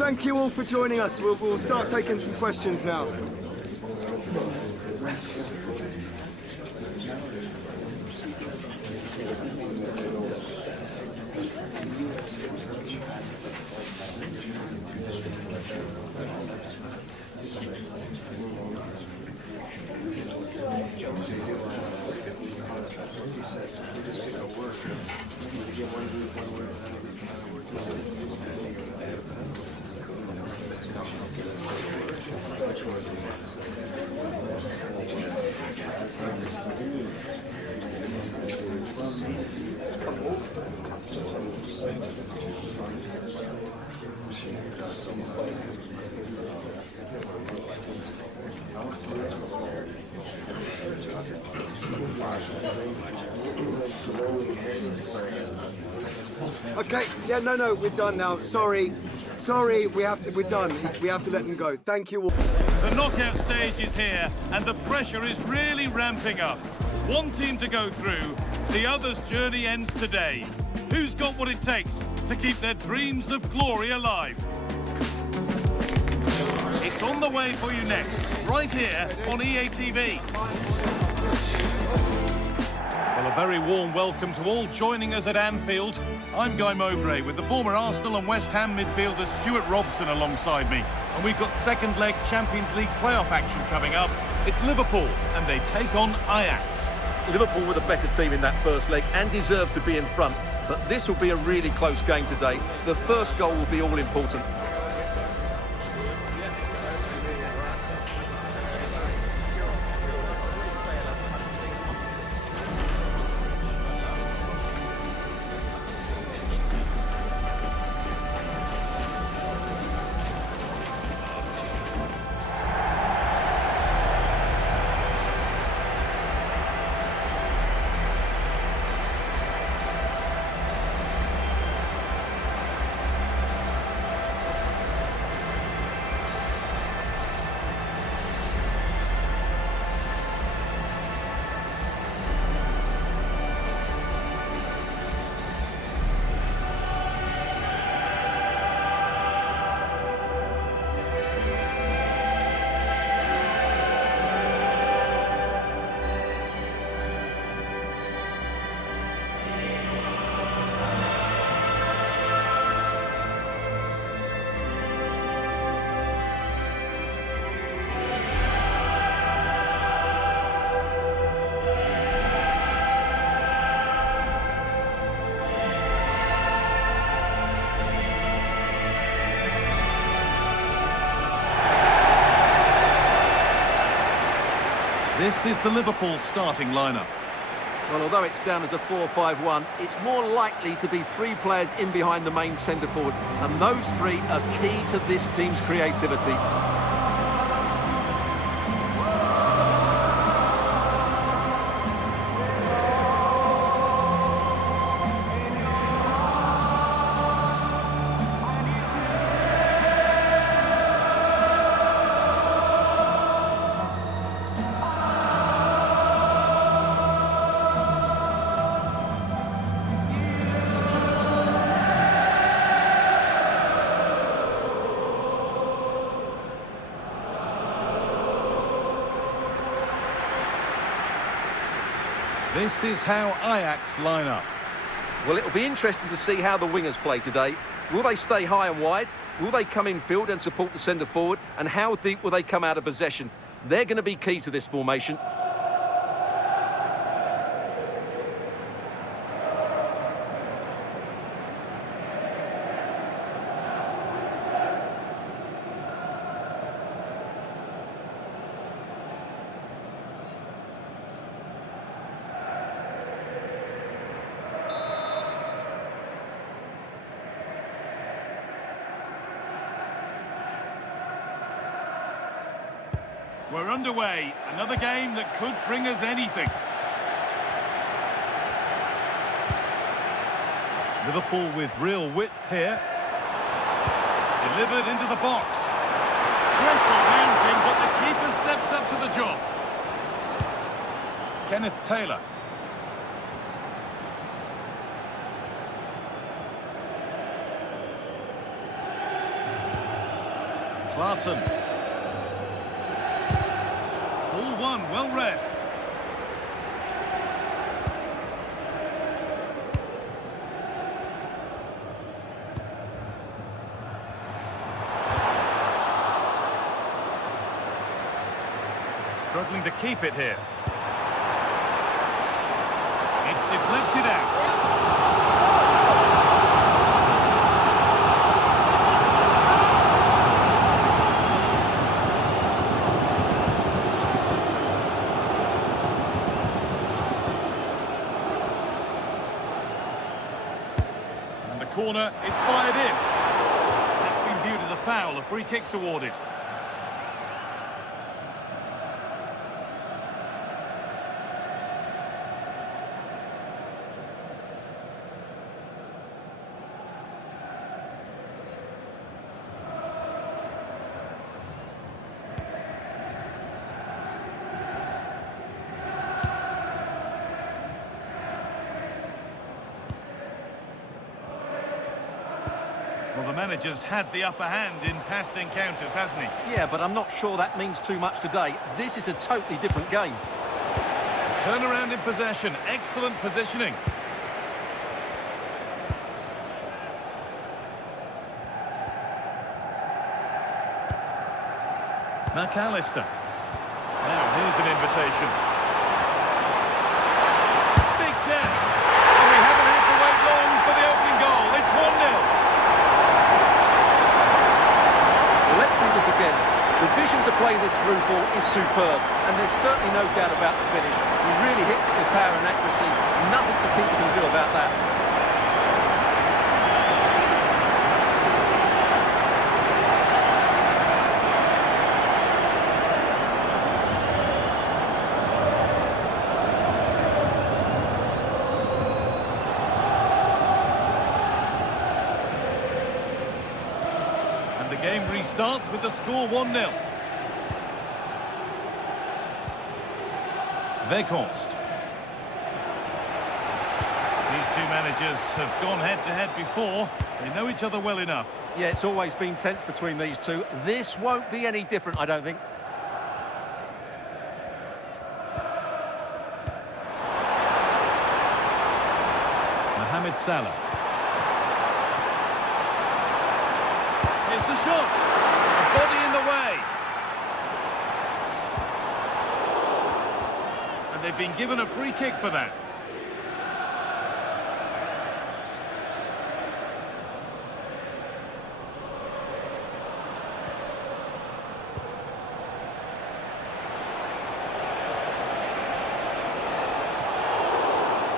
thank you all for joining us. We'll start taking some questions now. Okay, yeah, no, we're done now. Sorry, we're done. We have to let them go. Thank you all. The knockout stage is here, and the pressure is really ramping up. One team to go through, the other's journey ends today. Who's got what it takes to keep their dreams of glory alive? It's on the way for you next, right here on EA TV. Well, a very warm welcome to all joining us at Anfield. I'm Guy Mowbray with the former Arsenal and West Ham midfielder Stuart Robson alongside me. And we've got second leg Champions League playoff action coming up. It's Liverpool and they take on Ajax. Liverpool were the better team in that first leg and deserve to be in front. But this will be a really close game today. The first goal will be all important. This is the Liverpool starting lineup. Well, although it's down as a 4-5-1, it's more likely to be three players in behind the main centre forward, and those three are key to this team's creativity. This is how Ajax line up. Well, it'll be interesting to see how the wingers play today. Will they stay high and wide? Will they come in field and support the centre forward? And how deep will they come out of possession? They're going to be key to this formation. We're underway. Another game that could bring us anything. Liverpool with real width here. Delivered into the box. Pressure mounting, but the keeper steps up to the job. Kenneth Taylor. Klaassen. Ball one, well read. Struggling to keep it here. It's deflected out. And the corner is fired in. That's been viewed as a foul. A free kick's awarded. Well, the manager's had the upper hand in past encounters, hasn't he? Yeah, but I'm not sure that means too much today. This is a totally different game. Turnaround in possession. Excellent positioning. McAllister. Now, here's an invitation. Big chance. And we haven't had to wait long for the opening goal. It's 1-0. Let's see this again. The vision to play this through ball is superb, and there's certainly no doubt about the finish. He really hits it with power and accuracy. Nothing the keeper can do about that. The game restarts with the score 1-0. Weghorst. These two managers have gone head-to-head before. They know each other well enough. Yeah, it's always been tense between these two. This won't be any different, I don't think. Mohamed Salah. Here's the shot. A body in the way. And they've been given a free kick for that.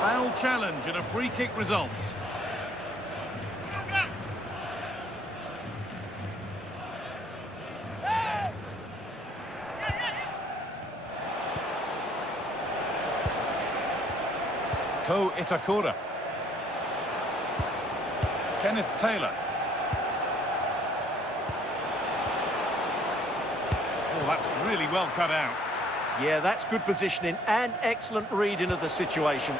Foul challenge and a free kick results. Ko Itakura. Kenneth Taylor. Oh, that's really well cut out. Yeah, that's good positioning and excellent reading of the situation.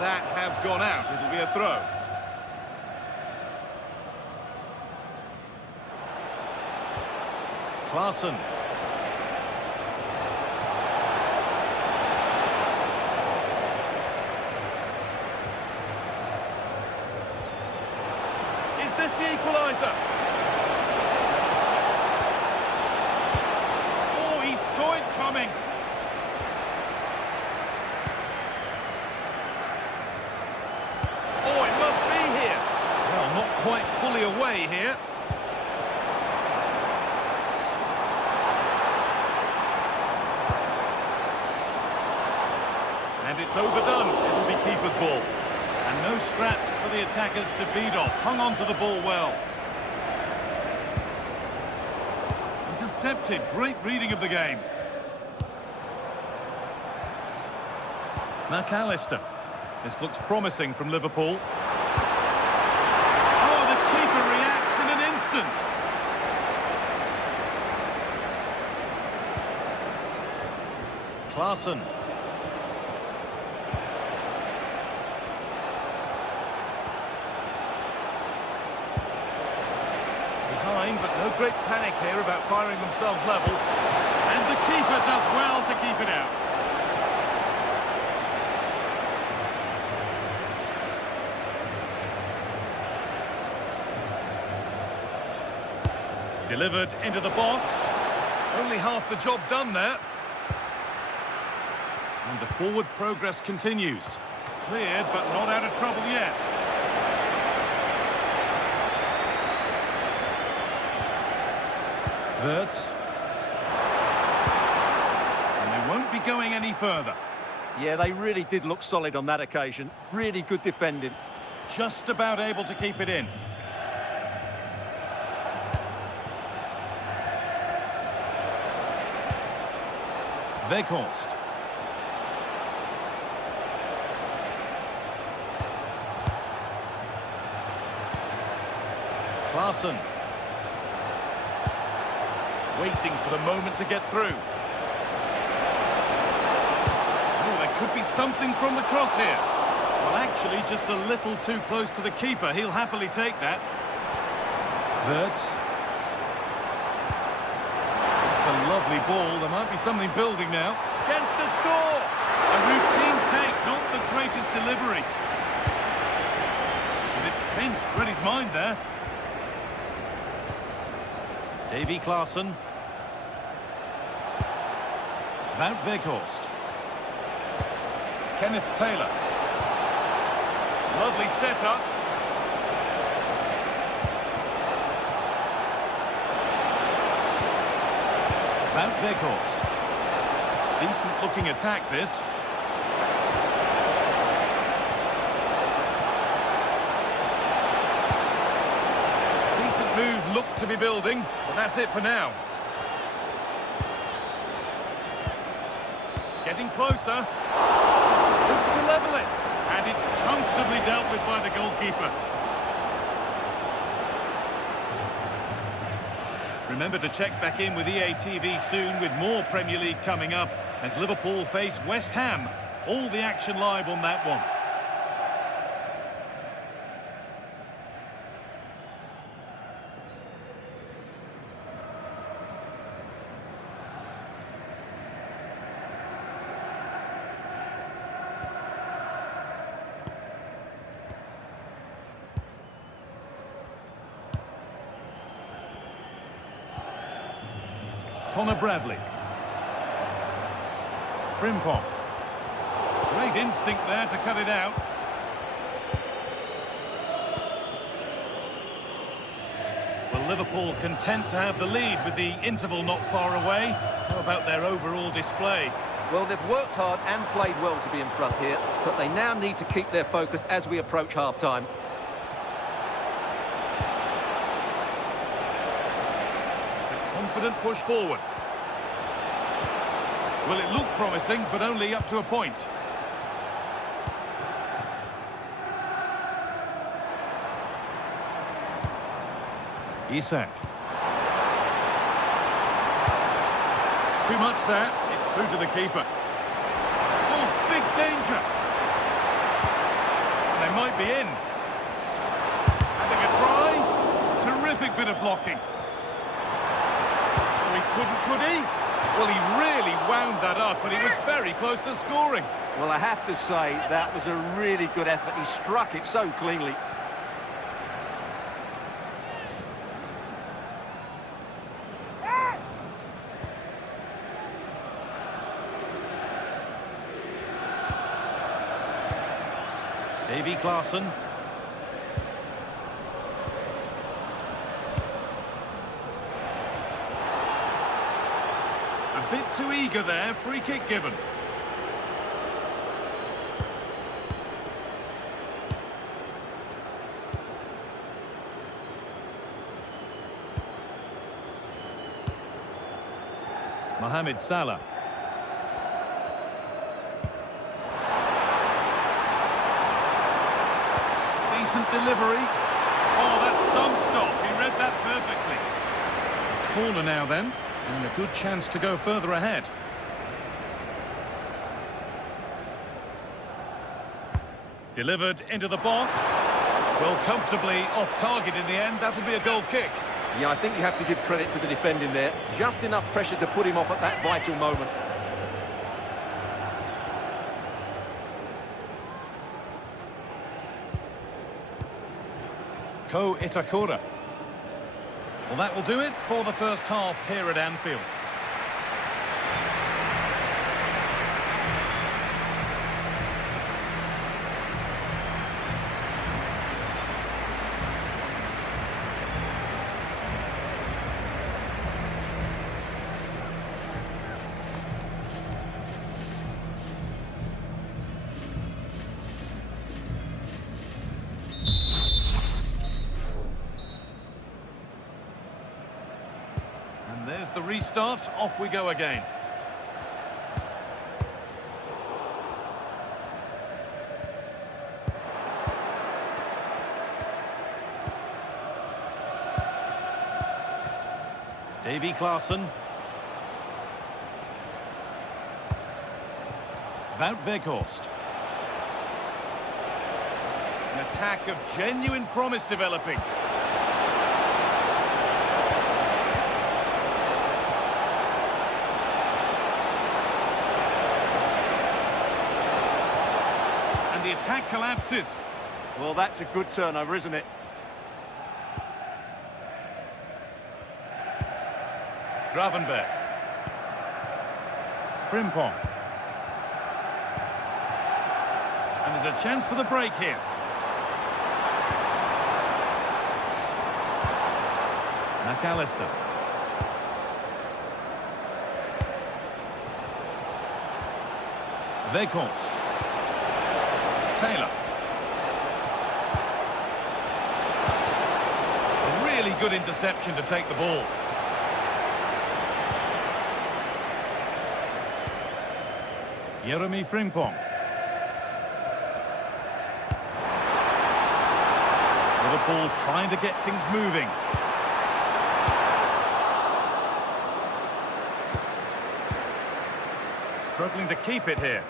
That has gone out. It'll be a throw. Klaassen. Is this the equaliser? Oh, he saw it coming. Oh, it must be here. Well, not quite fully away here. And it's overdone. It'll be keeper's ball. And no scraps for the attackers to beat off. Hung on to the ball well. Intercepted. Great reading of the game. McAllister. This looks promising from Liverpool. Oh, the keeper reacts in an instant. Klaassen. line, but no great panic here about firing themselves level. And the keeper does well to keep it out. Delivered into the box. Only half the job done there. And the forward progress continues. Cleared, but not out of trouble yet. Wirtz. And they won't be going any further. Yeah, they really did look solid on that occasion. Really good defending. Just about able to keep it in. Weghorst. Klaassen. Waiting for the moment to get through. Oh, there could be something from the cross here. Well, actually, just a little too close to the keeper. He'll happily take that. Wirtz. It's a lovely ball. There might be something building now. Chance to score! A routine take, not the greatest delivery. But it's pinched, read his mind there. Davy Klaassen. Wout Weghorst. Kenneth Taylor. Lovely setup. Wout Weghorst. Decent looking attack this. Decent move looked to be building, but that's it for now. Getting closer. Just to level it. And it's comfortably dealt with by the goalkeeper. Remember to check back in with EA TV soon with more Premier League coming up as Liverpool face West Ham. All the action live on that one. Connor Bradley. Frimpong. Great instinct there to cut it out. Well, Liverpool content to have the lead with the interval not far away. How about their overall display? Well, they've worked hard and played well to be in front here, but they now need to keep their focus as we approach half-time. Confident push forward. Well, it looked promising, but only up to a point. Isak. Too much there. It's through to the keeper. Oh, big danger. They might be in. Having a try. Terrific bit of blocking. Could he? Well, he really wound that up, and he was very close to scoring. Well, I have to say, that was a really good effort. He struck it so cleanly. Davy Klaassen. A bit too eager there, free kick given. Mohamed Salah. Decent delivery. Oh, that's some stop. He read that perfectly. Corner now then. And a good chance to go further ahead. Delivered into the box. Well, comfortably off target in the end. That'll be a goal kick. Yeah, I think you have to give credit to the defending there. Just enough pressure to put him off at that vital moment. Ko Itakura. Well, that will do it for the first half here at Anfield. And there's the restart. Off we go again. Davy Klaassen. Wout Weghorst. An attack of genuine promise developing. And the attack collapses. Well, that's a good turnover, isn't it? Gravenberg. Frimpong. And there's a chance for the break here. McAllister. Weghorst. Taylor. A really good interception to take the ball. Jeremy Frimpong. Liverpool trying to get things moving. Struggling to keep it here.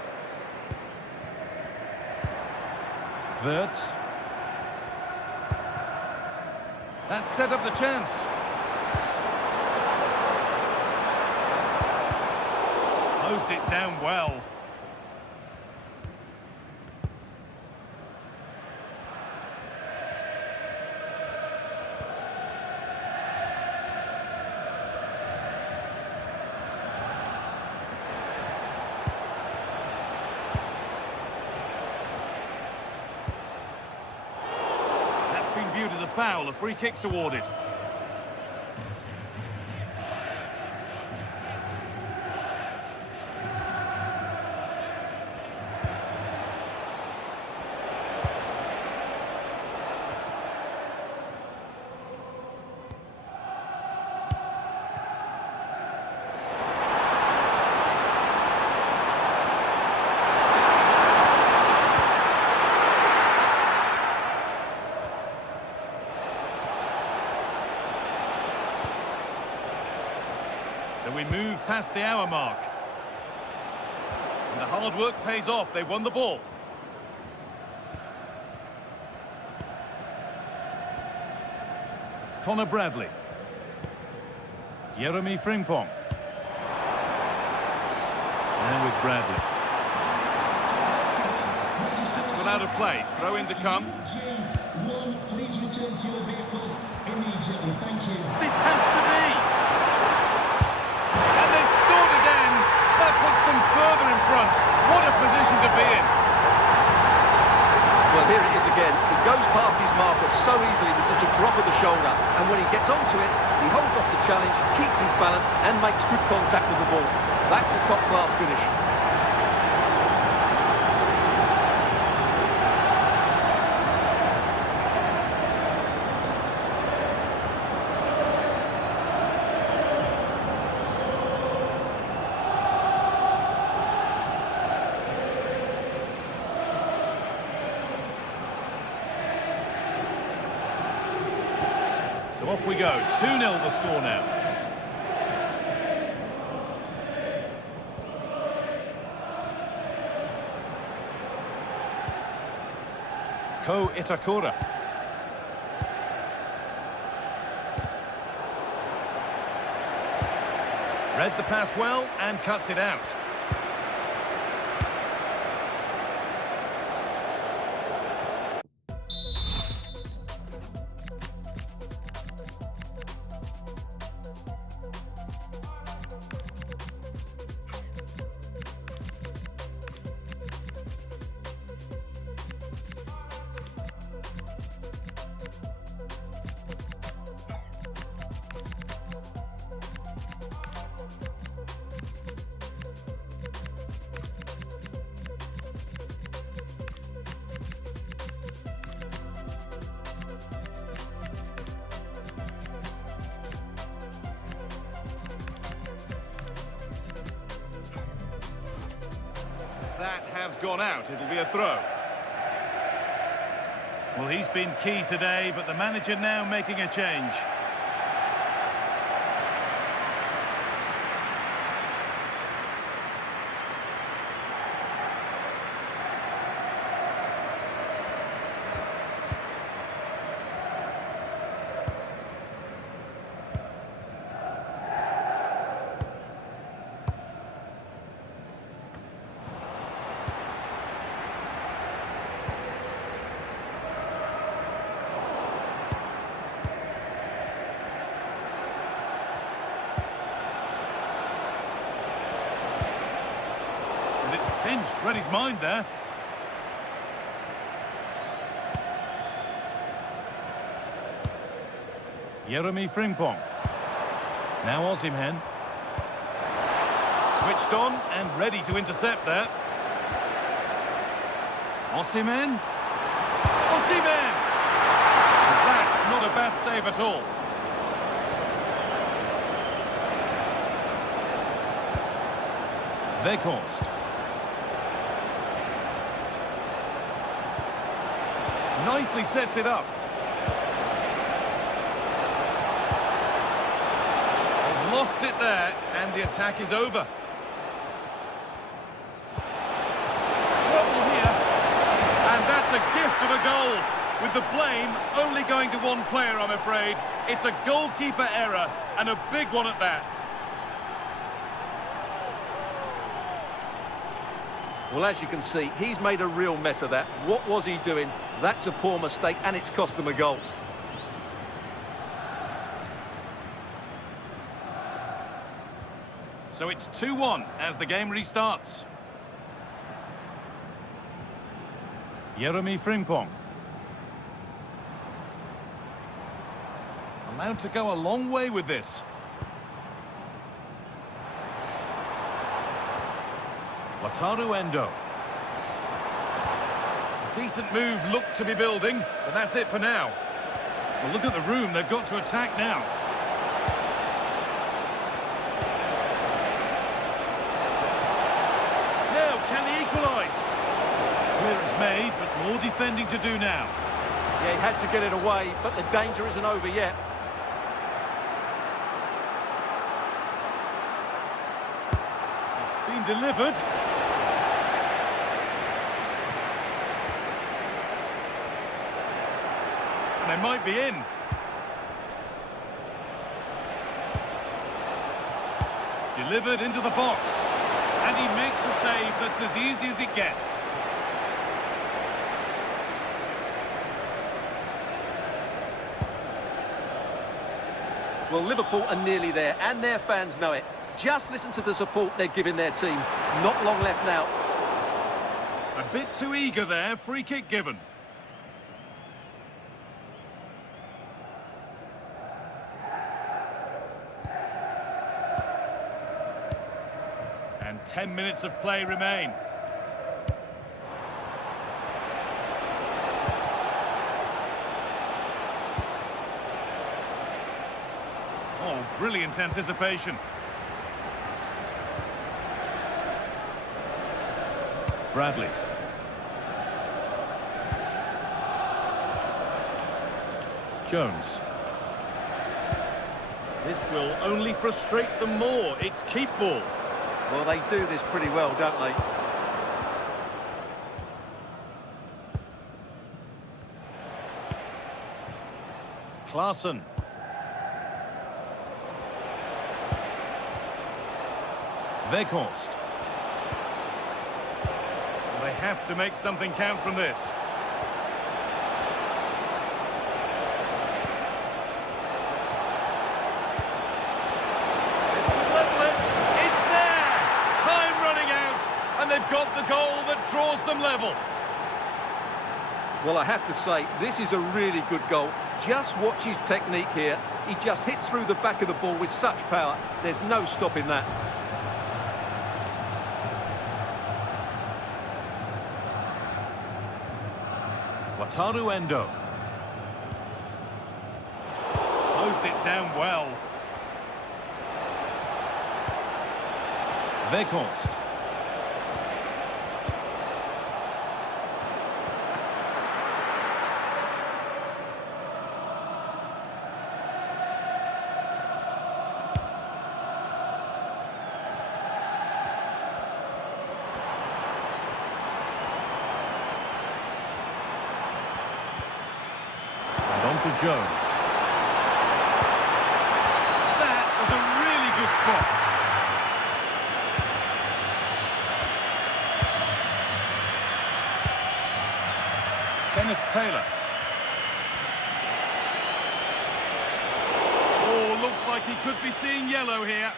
Wirtz. That set up the chance. Closed it down well. Viewed as a foul, a free kick's awarded. So we move past the hour mark. And the hard work pays off. They won the ball. Connor Bradley. Jeremy Frimpong. Now with Bradley. It's gone out of play. Throw in to come. Please return to your vehicle immediately. Thank you. This has to be. And they've scored again. That puts them further in front. What a position to be in. Well, here it is again. He goes past his marker so easily with just a drop of the shoulder. And when he gets onto it, he holds off the challenge, keeps his balance and makes good contact with the ball. That's a top-class finish. So off we go. 2-0 the score now. Ko Itakura. Read the pass well and cuts it out. That has gone out. It'll be a throw. Well, he's been key today, but the manager now making a change. And it's pinched, read his mind there. Jeremy Frimpong. Now Osimhen. Switched on and ready to intercept there. Osimhen. Osimhen! That's not a bad save at all. Weghorst. Nicely sets it up. They've lost it there, and the attack is over. Trouble here. And that's a gift of a goal. With the blame only going to one player, I'm afraid. It's a goalkeeper error, and a big one at that. Well, as you can see, he's made a real mess of that. What was he doing? That's a poor mistake, and it's cost them a goal. So it's 2-1 as the game restarts. Jeremy Frimpong. Allowed to go a long way with this. Wataru Endo. A decent move looked to be building, but that's it for now. Well, look at the room they've got to attack now. Now, can they equalise? Clear is made, but more defending to do now. Yeah, he had to get it away, but the danger isn't over yet. It's been delivered. And they might be in. Delivered into the box. And he makes a save that's as easy as it gets. Well, Liverpool are nearly there, and their fans know it. Just listen to the support they're giving their team. Not long left now. A bit too eager there, free kick given. And 10 minutes of play remain. Oh, brilliant anticipation. Bradley. Jones. This will only frustrate them more. It's keep ball. Well, they do this pretty well, don't they? Klaassen. Weghorst. They have to make something count from this. This could level it. It's there! Time running out, and they've got the goal that draws them level. Well, I have to say, this is a really good goal. Just watch his technique here. He just hits through the back of the ball with such power. There's no stopping that. Wataru Endo. Closed it down well. Weghorst. On to Jones. That was a really good spot. Kenneth Taylor. Oh, looks like he could be seeing yellow here.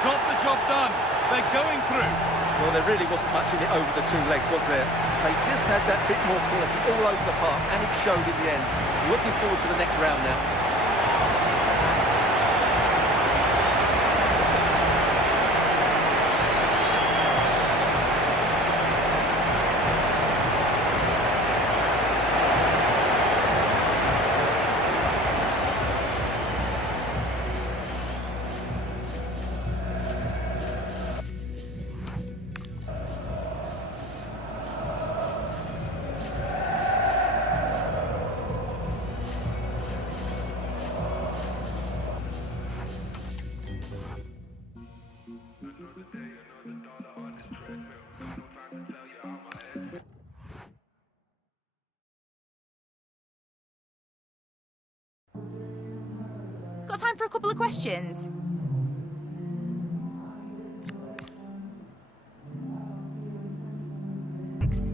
Got the job done. They're going through. Well, there really wasn't much in it over the two legs, was there? They just had that bit more quality all over the park, and it showed in the end. Looking forward to the next round now. Got time for a couple of questions? Thanks.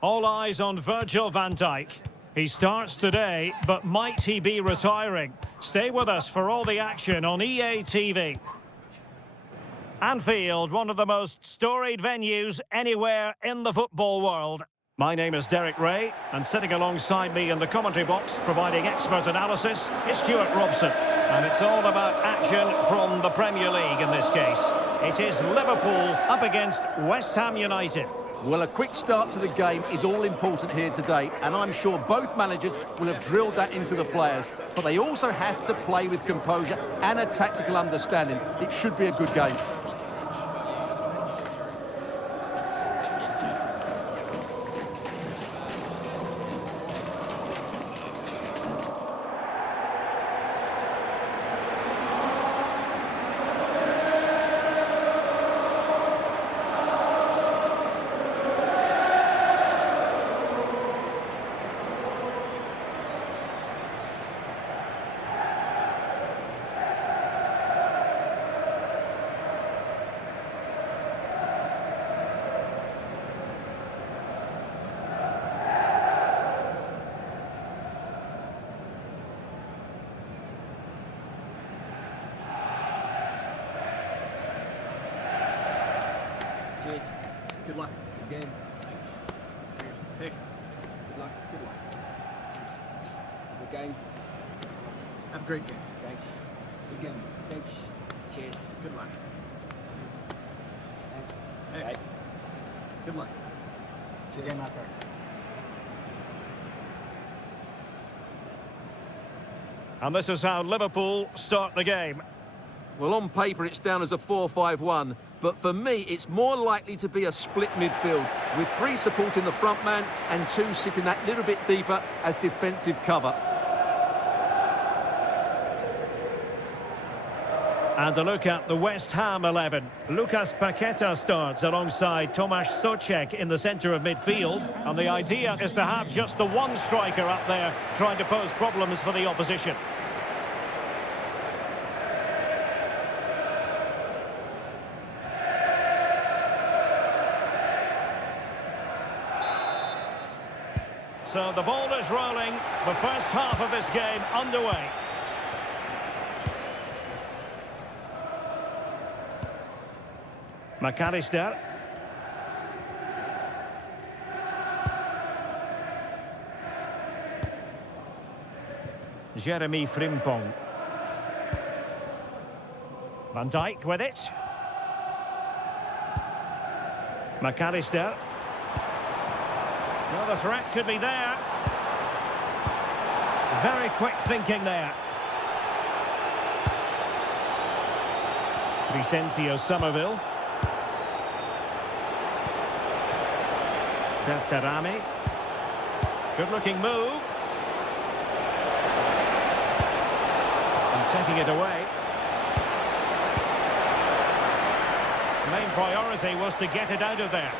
All eyes on Virgil van Dijk. He starts today, but might he be retiring? Stay with us for all the action on EA TV. Anfield, one of the most storied venues anywhere in the football world. My name is Derek Ray, and sitting alongside me in the commentary box, providing expert analysis, is Stuart Robson. And it's all about action from the Premier League in this case. It is Liverpool up against West Ham United. Well, a quick start to the game is all important here today, and I'm sure both managers will have drilled that into the players. But they also have to play with composure and a tactical understanding. It should be a good game. Cheers. Good luck. Good game. Thanks. Cheers. Pick. Good luck. Good luck. Cheers. Good game. Thanks a lot. Have a great game. Thanks. Good game. Thanks. Cheers. Good luck. Thanks. Hey. Bye. Good luck. Cheers. Good game out there. And this is how Liverpool start the game. Well, on paper, it's down as a 4-5-1, but for me, it's more likely to be a split midfield, with 3 supporting the front man and 2 sitting that little bit deeper as defensive cover. And a look at the West Ham 11. Lucas Paqueta starts alongside Tomasz Souček in the centre of midfield. And the idea is to have just the one striker up there trying to pose problems for the opposition. So the ball is rolling. The first half of this game underway. McAllister. Jeremy Frimpong. Van Dijk with it. McAllister. Well, the threat could be there. Very quick thinking there. Crescencio Somerville. Bertarami. Good-looking move. And taking it away. The main priority was to get it out of there.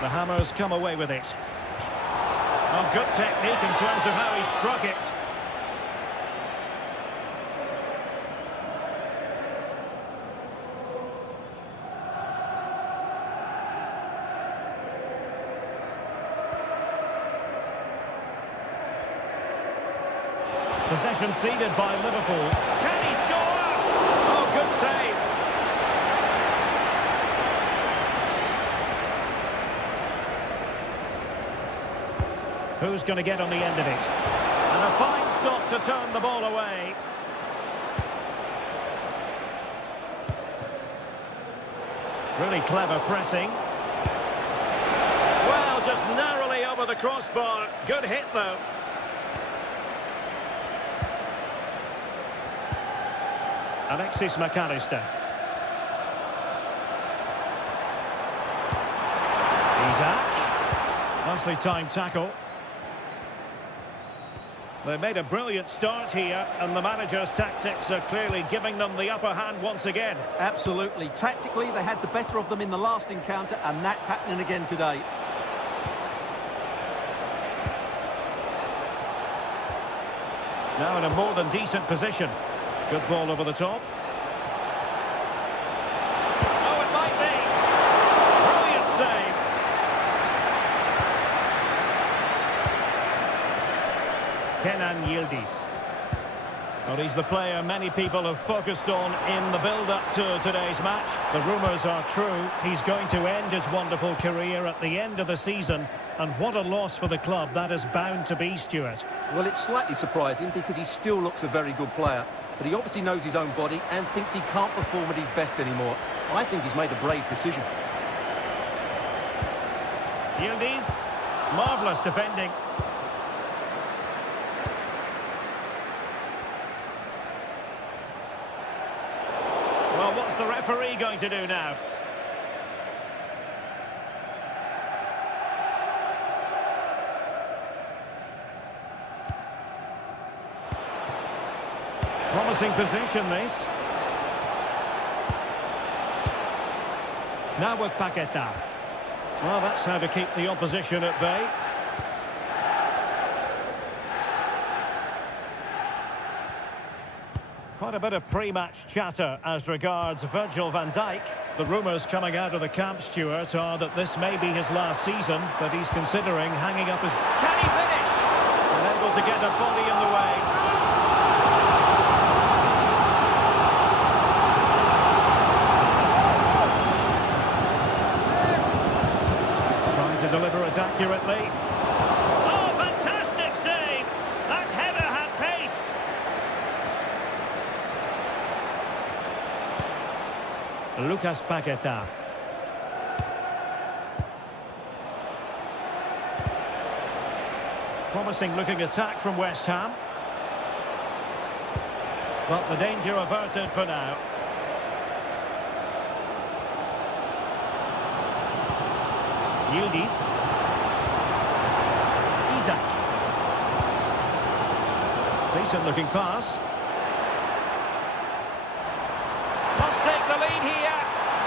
The Hammers come away with it. Oh, good technique in terms of how he struck it. Possession ceded by Liverpool. Can he score? Oh, good save. Who's going to get on the end of it? And a fine stop to turn the ball away. Really clever pressing. Well, just narrowly over the crossbar. Good hit, though. Alexis McAllister. Isaac. Nicely timed tackle. They made a brilliant start here, and the manager's tactics are clearly giving them the upper hand once again. Absolutely. Tactically, they had the better of them in the last encounter, and that's happening again today. Now in a more than decent position. Good ball over the top. Kenan Yildiz. Well, he's the player many people have focused on in the build-up to today's match. The rumours are true. He's going to end his wonderful career at the end of the season. And what a loss for the club that is bound to be, Stuart. Well, it's slightly surprising because he still looks a very good player. But he obviously knows his own body and thinks he can't perform at his best anymore. I think he's made a brave decision. Yildiz, marvellous defending. Well, what's the referee going to do now? Promising position, this. Now with Paqueta. Well, that's how to keep the opposition at bay. Quite a bit of pre-match chatter as regards Virgil van Dijk. The rumours coming out of the camp, Stuart, are that this may be his last season, but he's considering hanging up his... Can he finish? Unable to get a body in the way. Deliver it accurately. Oh, fantastic save! That header had pace. Lucas Paqueta. Promising looking attack from West Ham. But the danger averted for now. Yildiz. Isak. Decent looking pass. Must take the lead here.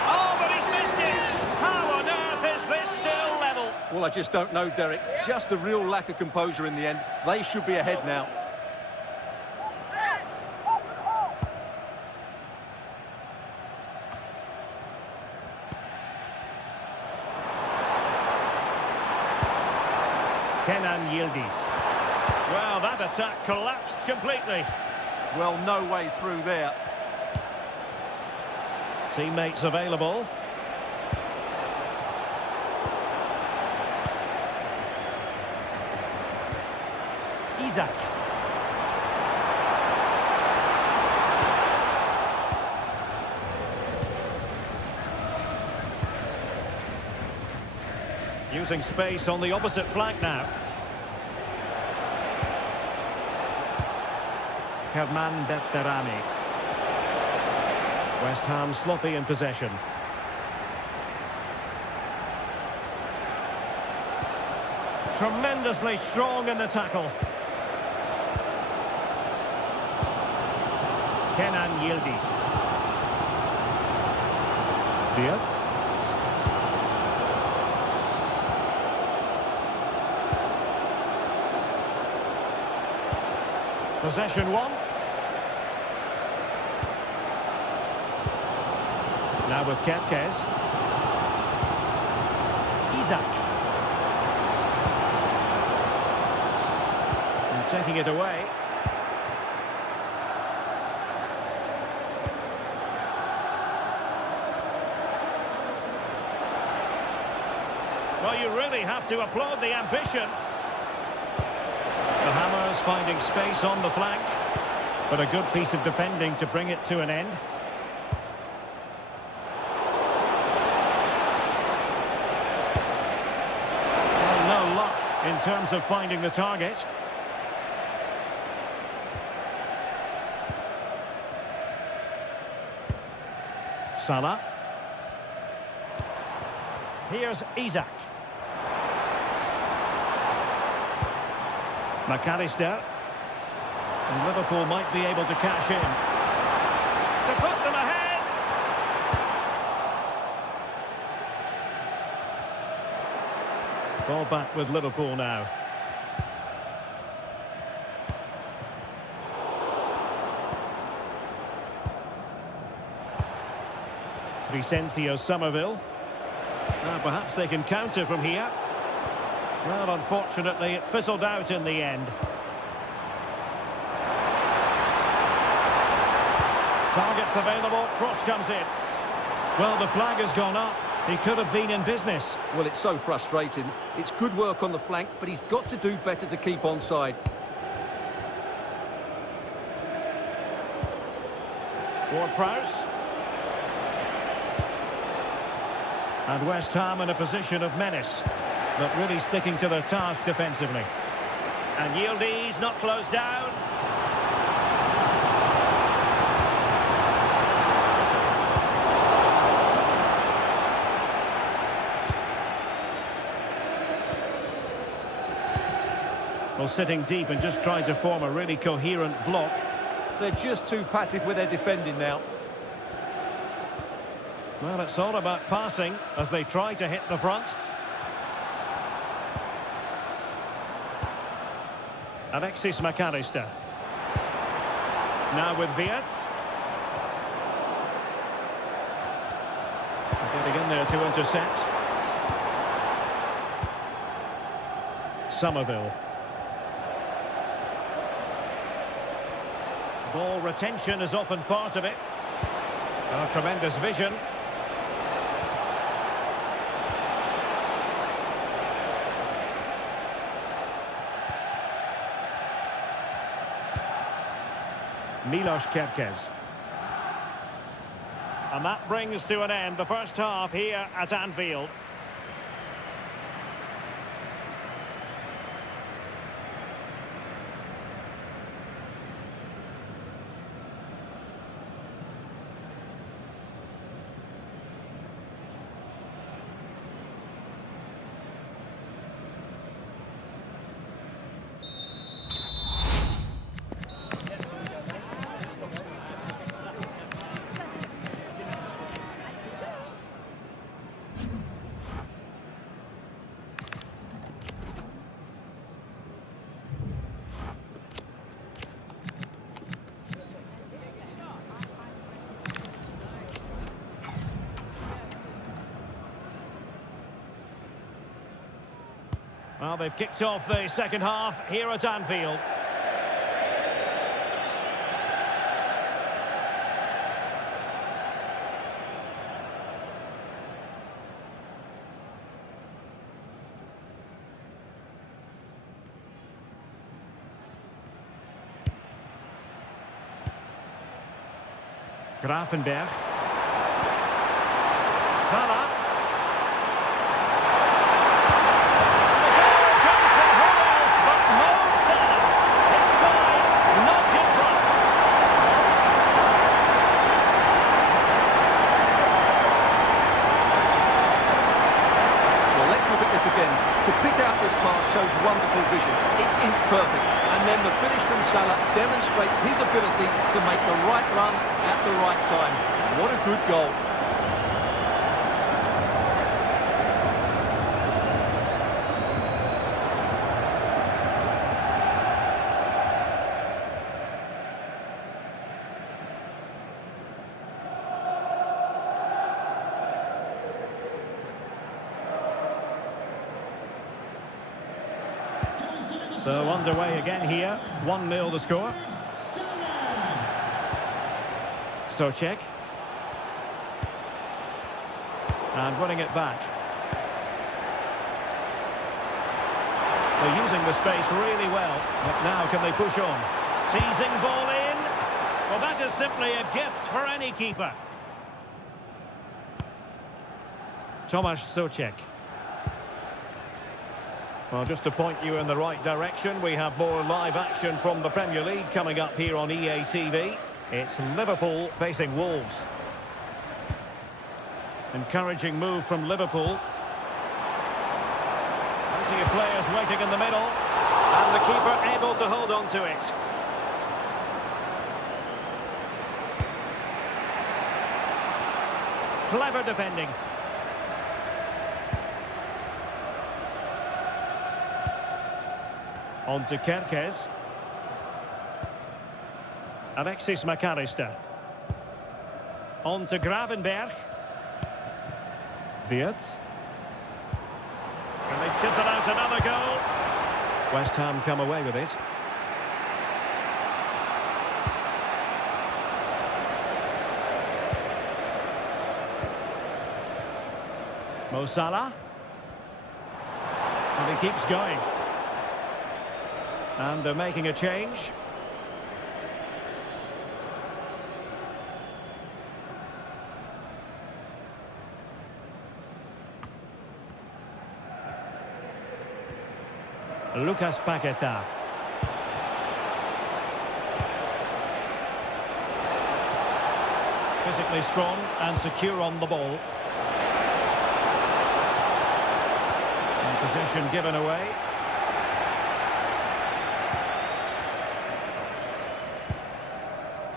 Oh, but he's missed it. How on earth is this still level? Well, I just don't know, Derek. Just a real lack of composure in the end. They should be ahead now. Kenan Yildiz. Well, that attack collapsed completely. Well, no way through there. Teammates available. Isak. Using space on the opposite flank now. Kerman Berterami. West Ham sloppy in possession. Tremendously strong in the tackle. Kenan Yildiz. Diaz. Possession one. Now with Kerkez. Isak. And taking it away. Well, you really have to applaud the ambition. The Hammers finding space on the flank, but a good piece of defending to bring it to an end. Well, no luck in terms of finding the target. Salah. Here's Isak. McAllister. And Liverpool might be able to cash in. To put them ahead. Ball back with Liverpool now. Vicencio Somerville. Perhaps they can counter from here. Well, unfortunately, it fizzled out in the end. Targets available, cross comes in. Well, the flag has gone up. He could have been in business. Well, it's so frustrating. It's good work on the flank, but he's got to do better to keep onside. Ward-Prowse. And West Ham in a position of menace, but really sticking to their task defensively. And Yildiz not closed down. Well, sitting deep and just trying to form a really coherent block. They're just too passive with their defending now. Well, it's all about passing as they try to hit the front. Alexis McAllister. Now with Wirtz. Getting in there to intercept. Somerville. Ball retention is often part of it. Oh, tremendous vision. Milos Kerkez. And that brings to an end the first half here at Anfield. Well, they've kicked off the second half here at Anfield. Grafenberg. Salah. To pick out this pass shows wonderful vision. It's inch perfect. And then the finish from Salah demonstrates his ability to make the right run at the right time. What a good goal. So underway again here, 1-0 the score. Souček. And running it back. They're using the space really well, but now can they push on? Teasing ball in. Well, that is simply a gift for any keeper. Tomasz Souček. Well, just to point you in the right direction, we have more live action from the Premier League coming up here on EA TV. It's Liverpool facing Wolves. Encouraging move from Liverpool. Plenty of players waiting in the middle. And the keeper able to hold on to it. Clever defending. On to Kerkez. Alexis McAllister. On to Gravenberg. Wirtz. And they chisel out another goal. West Ham come away with it. Mo Salah. And he keeps going. And they're making a change. Lucas Paqueta. Physically strong and secure on the ball. And possession given away.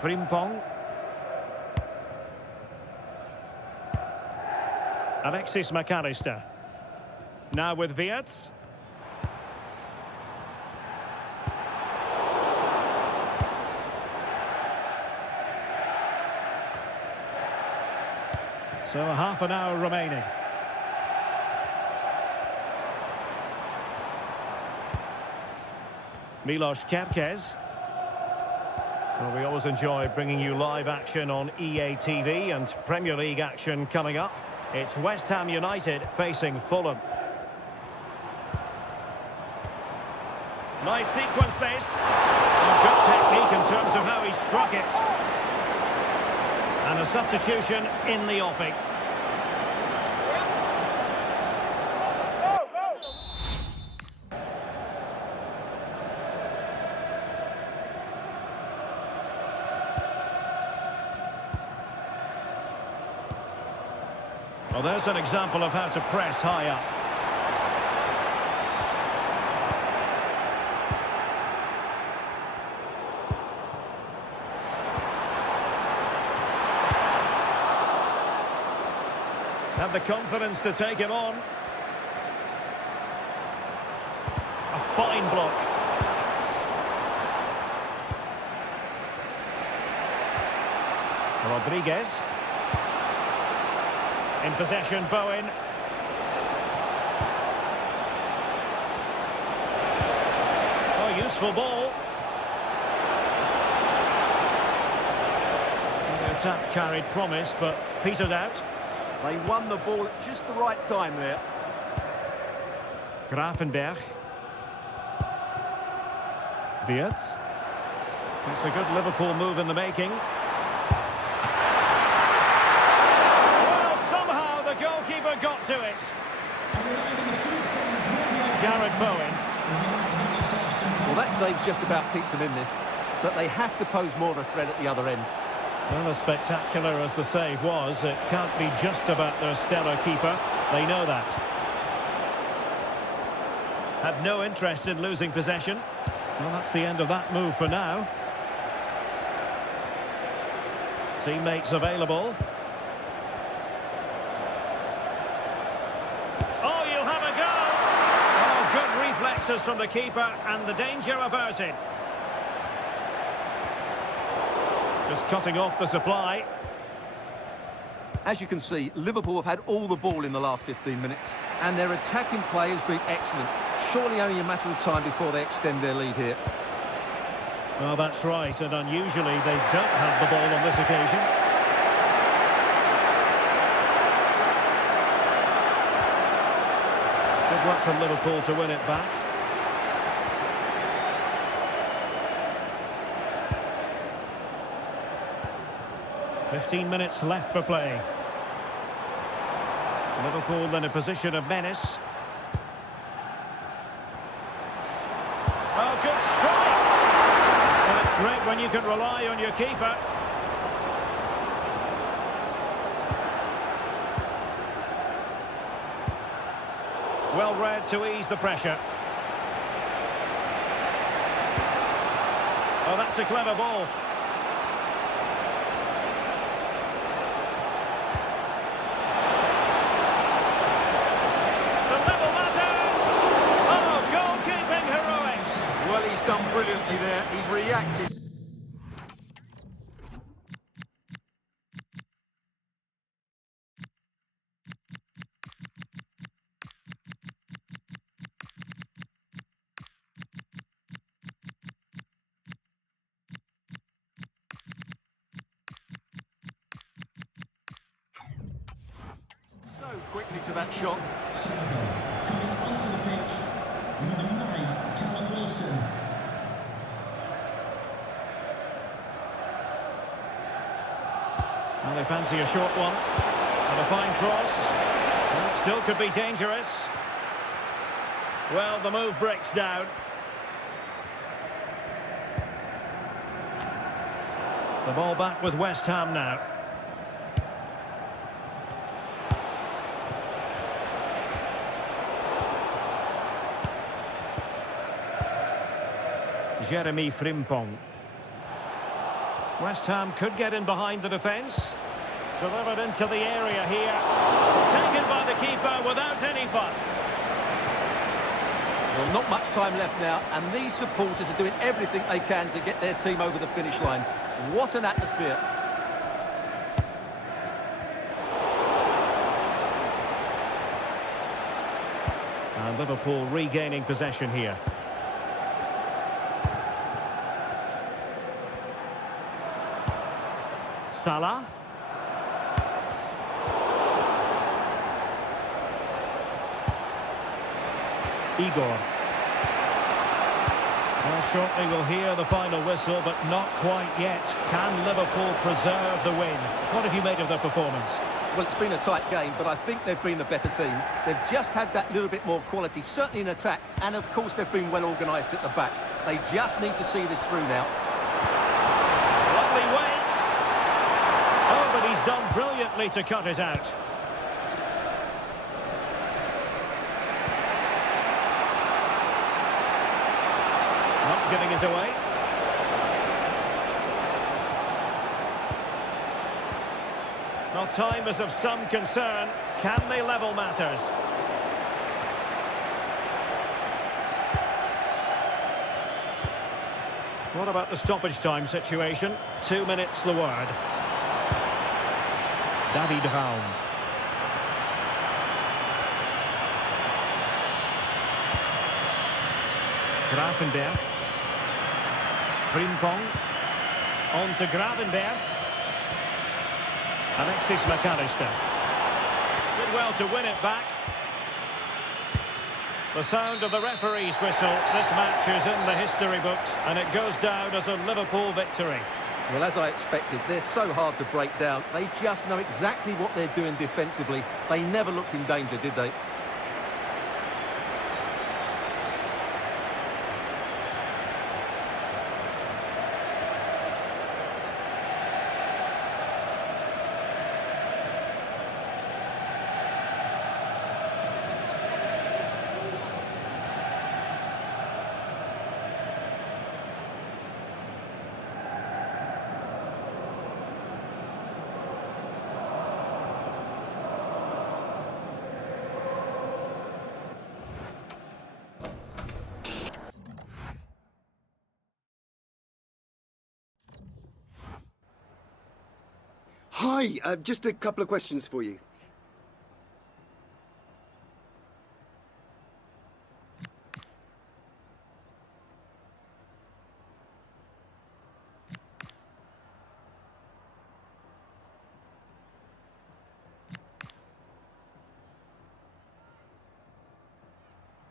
Frimpong. Alexis McAllister. Now with Wirtz. So half an hour remaining. Milos Kerkez. Well, we always enjoy bringing you live action on EA TV, and Premier League action coming up. It's West Ham United facing Fulham. Nice sequence this. Good technique in terms of how he struck it. And a substitution in the offing. Well, there's an example of how to press high up. Had the confidence to take him on. A fine block. Rodriguez. In possession, Bowen. Oh, useful ball. The attack carried promise, but petered out. They won the ball at just the right time there. Gravenberg. Wirtz. It's a good Liverpool move in the making. Well, somehow the goalkeeper got to it. Jared Bowen. Well, that save just about keeps them in this, but they have to pose more of a threat at the other end. Well, as spectacular as the save was, it can't be just about their stellar keeper. They know that. Had no interest in losing possession. Well, that's the end of that move for now. Teammates available. Oh, you'll have a go! Oh, good reflexes from the keeper, and the danger averted. Just cutting off the supply. As you can see, Liverpool have had all the ball in the last 15 minutes, and their attacking play has been excellent. Surely only a matter of time before they extend their lead here. Well, that's right, and unusually they don't have the ball on this occasion. Good work from Liverpool to win it back. "15 minutes left for play. Liverpool in a position of menace. Oh, good strike! Well, it's great when you can rely on your keeper. Well read to ease the pressure. Oh, that's a clever ball. Done brilliantly there. He's reacted. So quickly to that shot. Coming onto the pitch, number 9, Callum Wilson. Well, they fancy a short one. And a fine cross. Well, it still could be dangerous. Well, the move breaks down. The ball back with West Ham now. Jeremy Frimpong. West Ham could get in behind the defence. Delivered into the area here. Taken by the keeper without any fuss. Well, not much time left now, and these supporters are doing everything they can to get their team over the finish line. What an atmosphere. And Liverpool regaining possession here. Salah. Igor. Well, shortly we'll hear the final whistle, but not quite yet. Can Liverpool preserve the win? What have you made of their performance? Well, it's been a tight game, but I think they've been the better team. They've just had that little bit more quality, certainly in attack, and of course they've been well organised at the back. They just need to see this through now. Lovely wait. Oh, but he's done brilliantly to cut it out. Not giving it away. Well, time is of some concern. Can they level matters? What about the stoppage time situation? 2 minutes the word. David Raum. Gravenberg. Frimpong. On to Gravenberg. Alexis McAllister. Did well to win it back. The sound of the referee's whistle. This match is in the history books, and it goes down as a Liverpool victory. Well, as I expected, they're so hard to break down. They just know exactly what they're doing defensively. They never looked in danger, did they? Hi, just a couple of questions for you.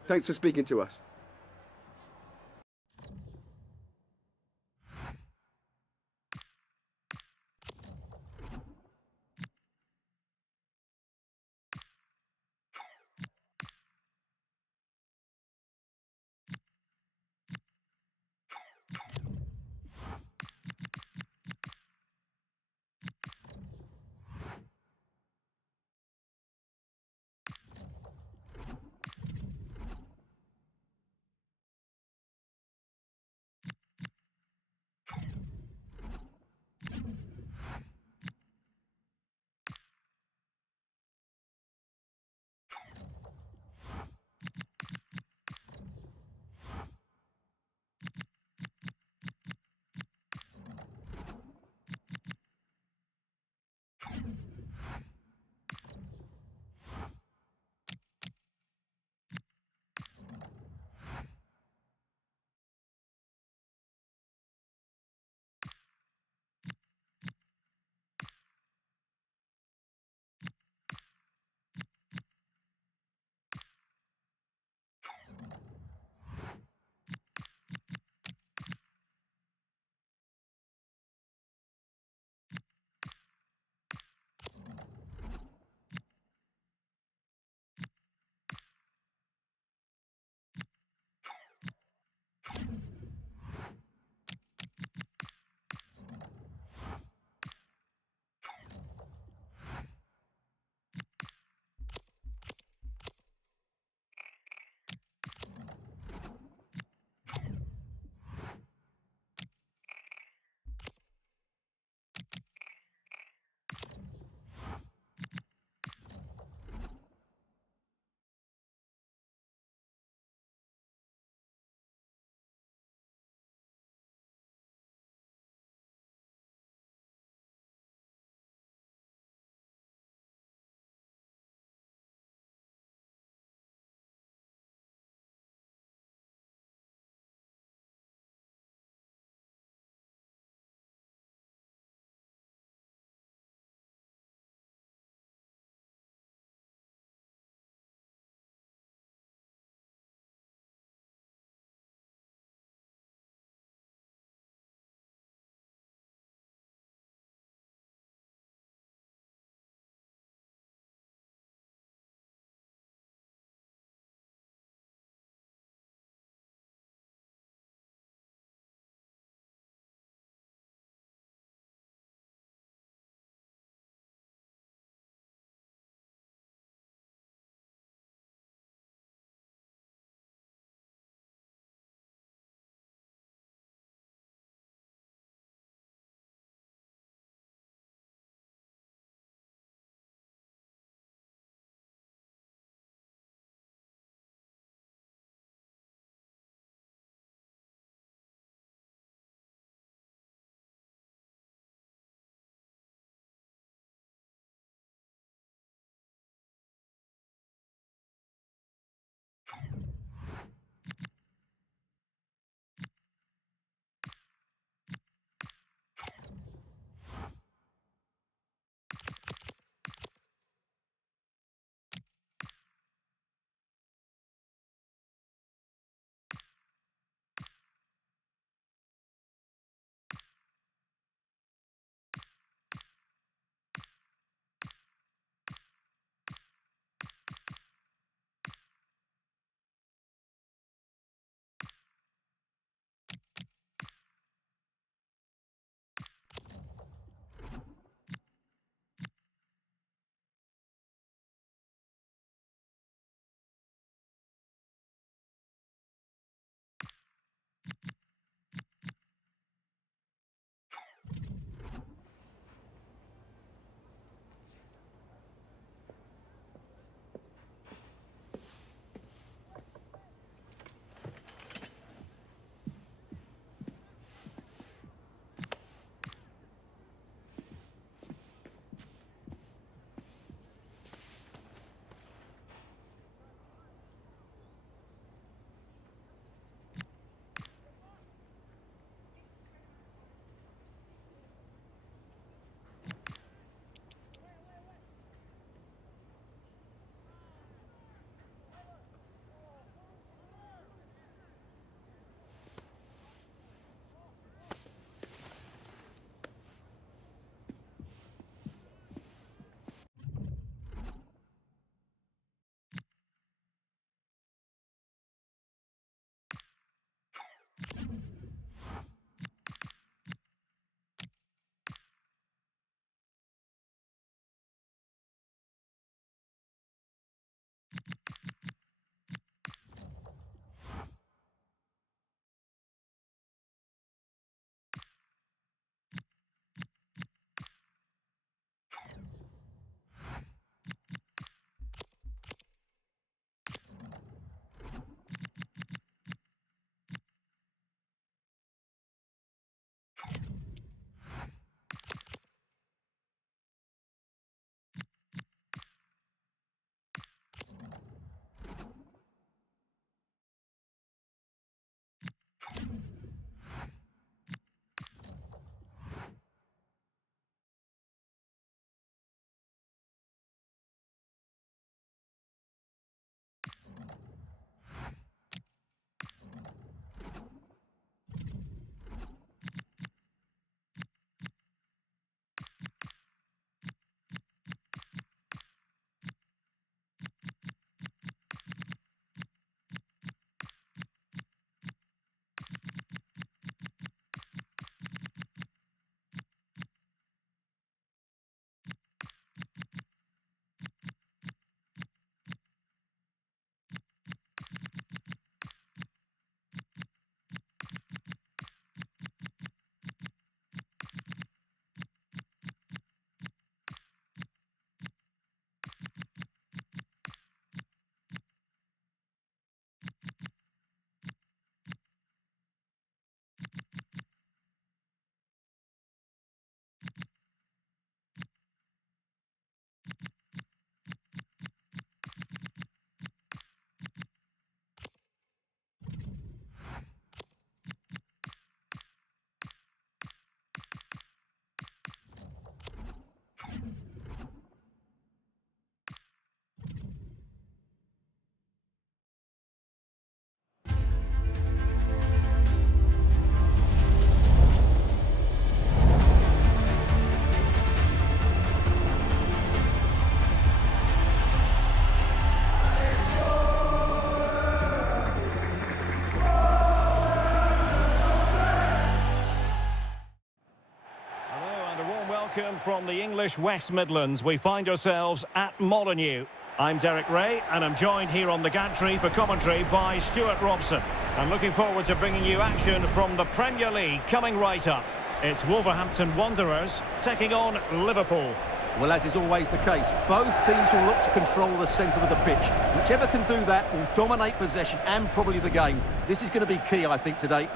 Thanks for speaking to us. welcome from the English West Midlands. We find ourselves at Molineux. I'm Derek Ray, and I'm joined here on the gantry for commentary by Stuart Robson. I'm looking forward to bringing you action from the Premier League coming right up. It's Wolverhampton Wanderers taking on Liverpool. Well, as is always the case, both teams will look to control the centre of the pitch. Whichever can do that will dominate possession and probably the game. This is going to be key, I think, today.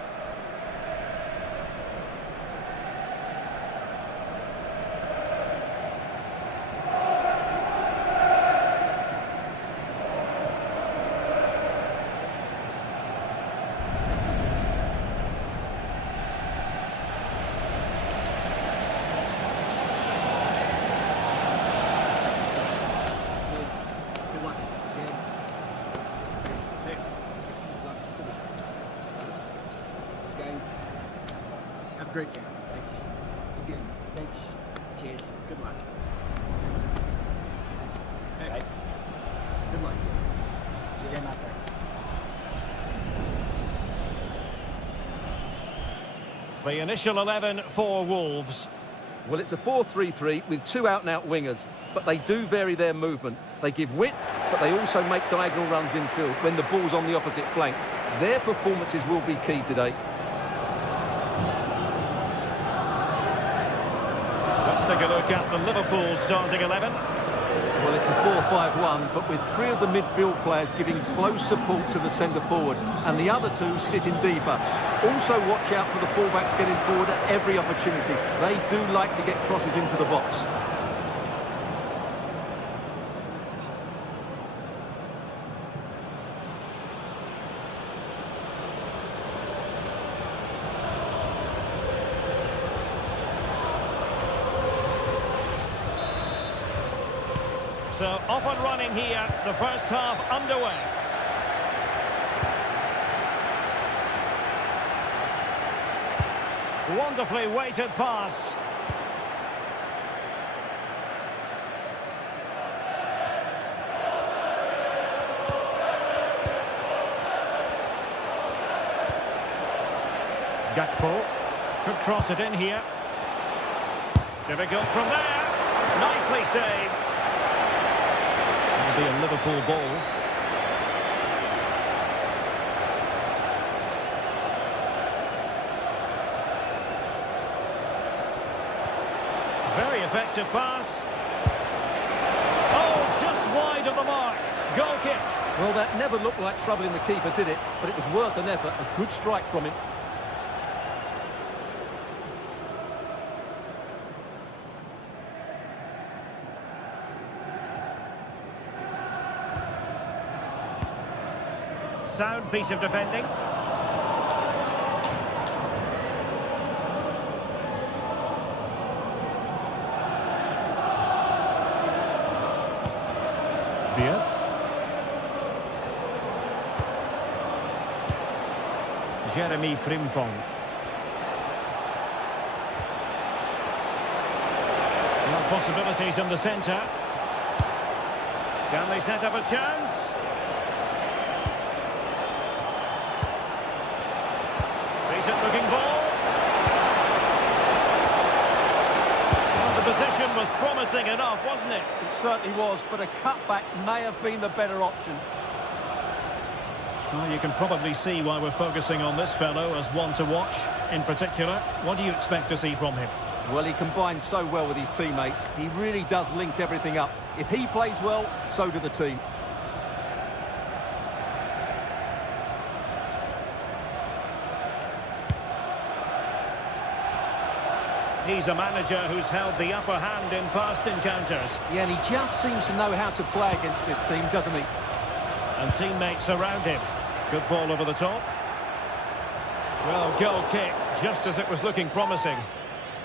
Have a great game. Thanks. Good game. Thanks. Cheers. Good luck. Thanks. Hey. Good luck. Cheers. Game out there. The initial 11 for Wolves. Well, it's a 4-3-3 with two out-and-out wingers, but they do vary their movement. They give width, but they also make diagonal runs infield when the ball's on the opposite flank. Their performances will be key today. Let's take a look at the Liverpool starting 11. Well, it's a 4-5-1, but with three of the midfield players giving close support to the centre forward, and the other two sitting deeper. Also watch out for the fullbacks getting forward at every opportunity. They do like to get crosses into the box. So off and running here, the first half underway. Wonderfully weighted pass. Gakpo could cross it in here. Difficult from there. Nicely saved. It'll be a Liverpool ball. Very effective pass. Oh, just wide of the mark. Goal kick. Well, that never looked like trouble in the keeper, did it? But it was worth an effort. A good strike from him. Sound piece of defending. Beard. Jeremy Frimpong. No possibilities in the centre. Can they set up a chance? Decent looking ball. Well, the position was promising enough, wasn't it? It certainly was, but a cutback may have been the better option. Well, you can probably see why we're focusing on this fellow as one to watch. In particular, what do you expect to see from him? Well, he combines so well with his teammates. He really does link everything up. If he plays well, so do the team. He's a manager who's held the upper hand in past encounters. Yeah, and he just seems to know how to play against this team, doesn't he? And teammates around him. Good ball over the top. Well, goal kick, just as it was looking promising.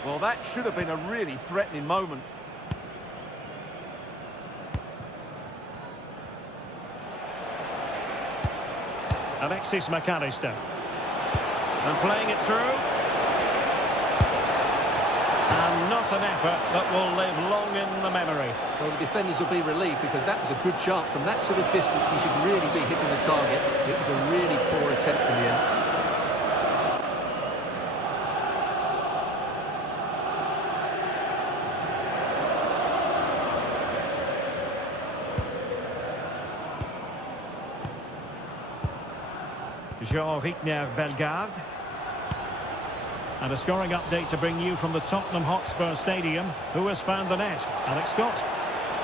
Well, that should have been a really threatening moment. Alexis McAllister. And playing it through. And not an effort that will live long in the memory. Well, the defenders will be relieved because that was a good chance. From that sort of distance, he should really be hitting the target. It was a really poor attempt in the end. Jean-Rickner Bellegarde. And a scoring update to bring you from the Tottenham Hotspur Stadium. Who has found the net? Alex Scott.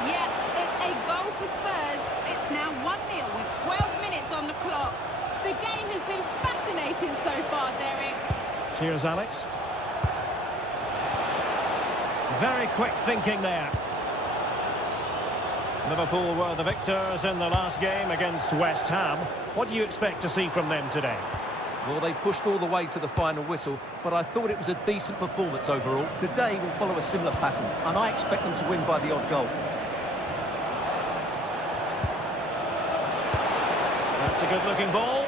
Yeah, it's a goal for Spurs. It's now 1-0 with 12 minutes on the clock. The game has been fascinating so far, Derek. Cheers, Alex. Very quick thinking there. Liverpool were the victors in the last game against West Ham. What do you expect to see from them today? Well, they pushed all the way to the final whistle, but I thought it was a decent performance overall. Today will follow a similar pattern, and I expect them to win by the odd goal. That's a good-looking ball.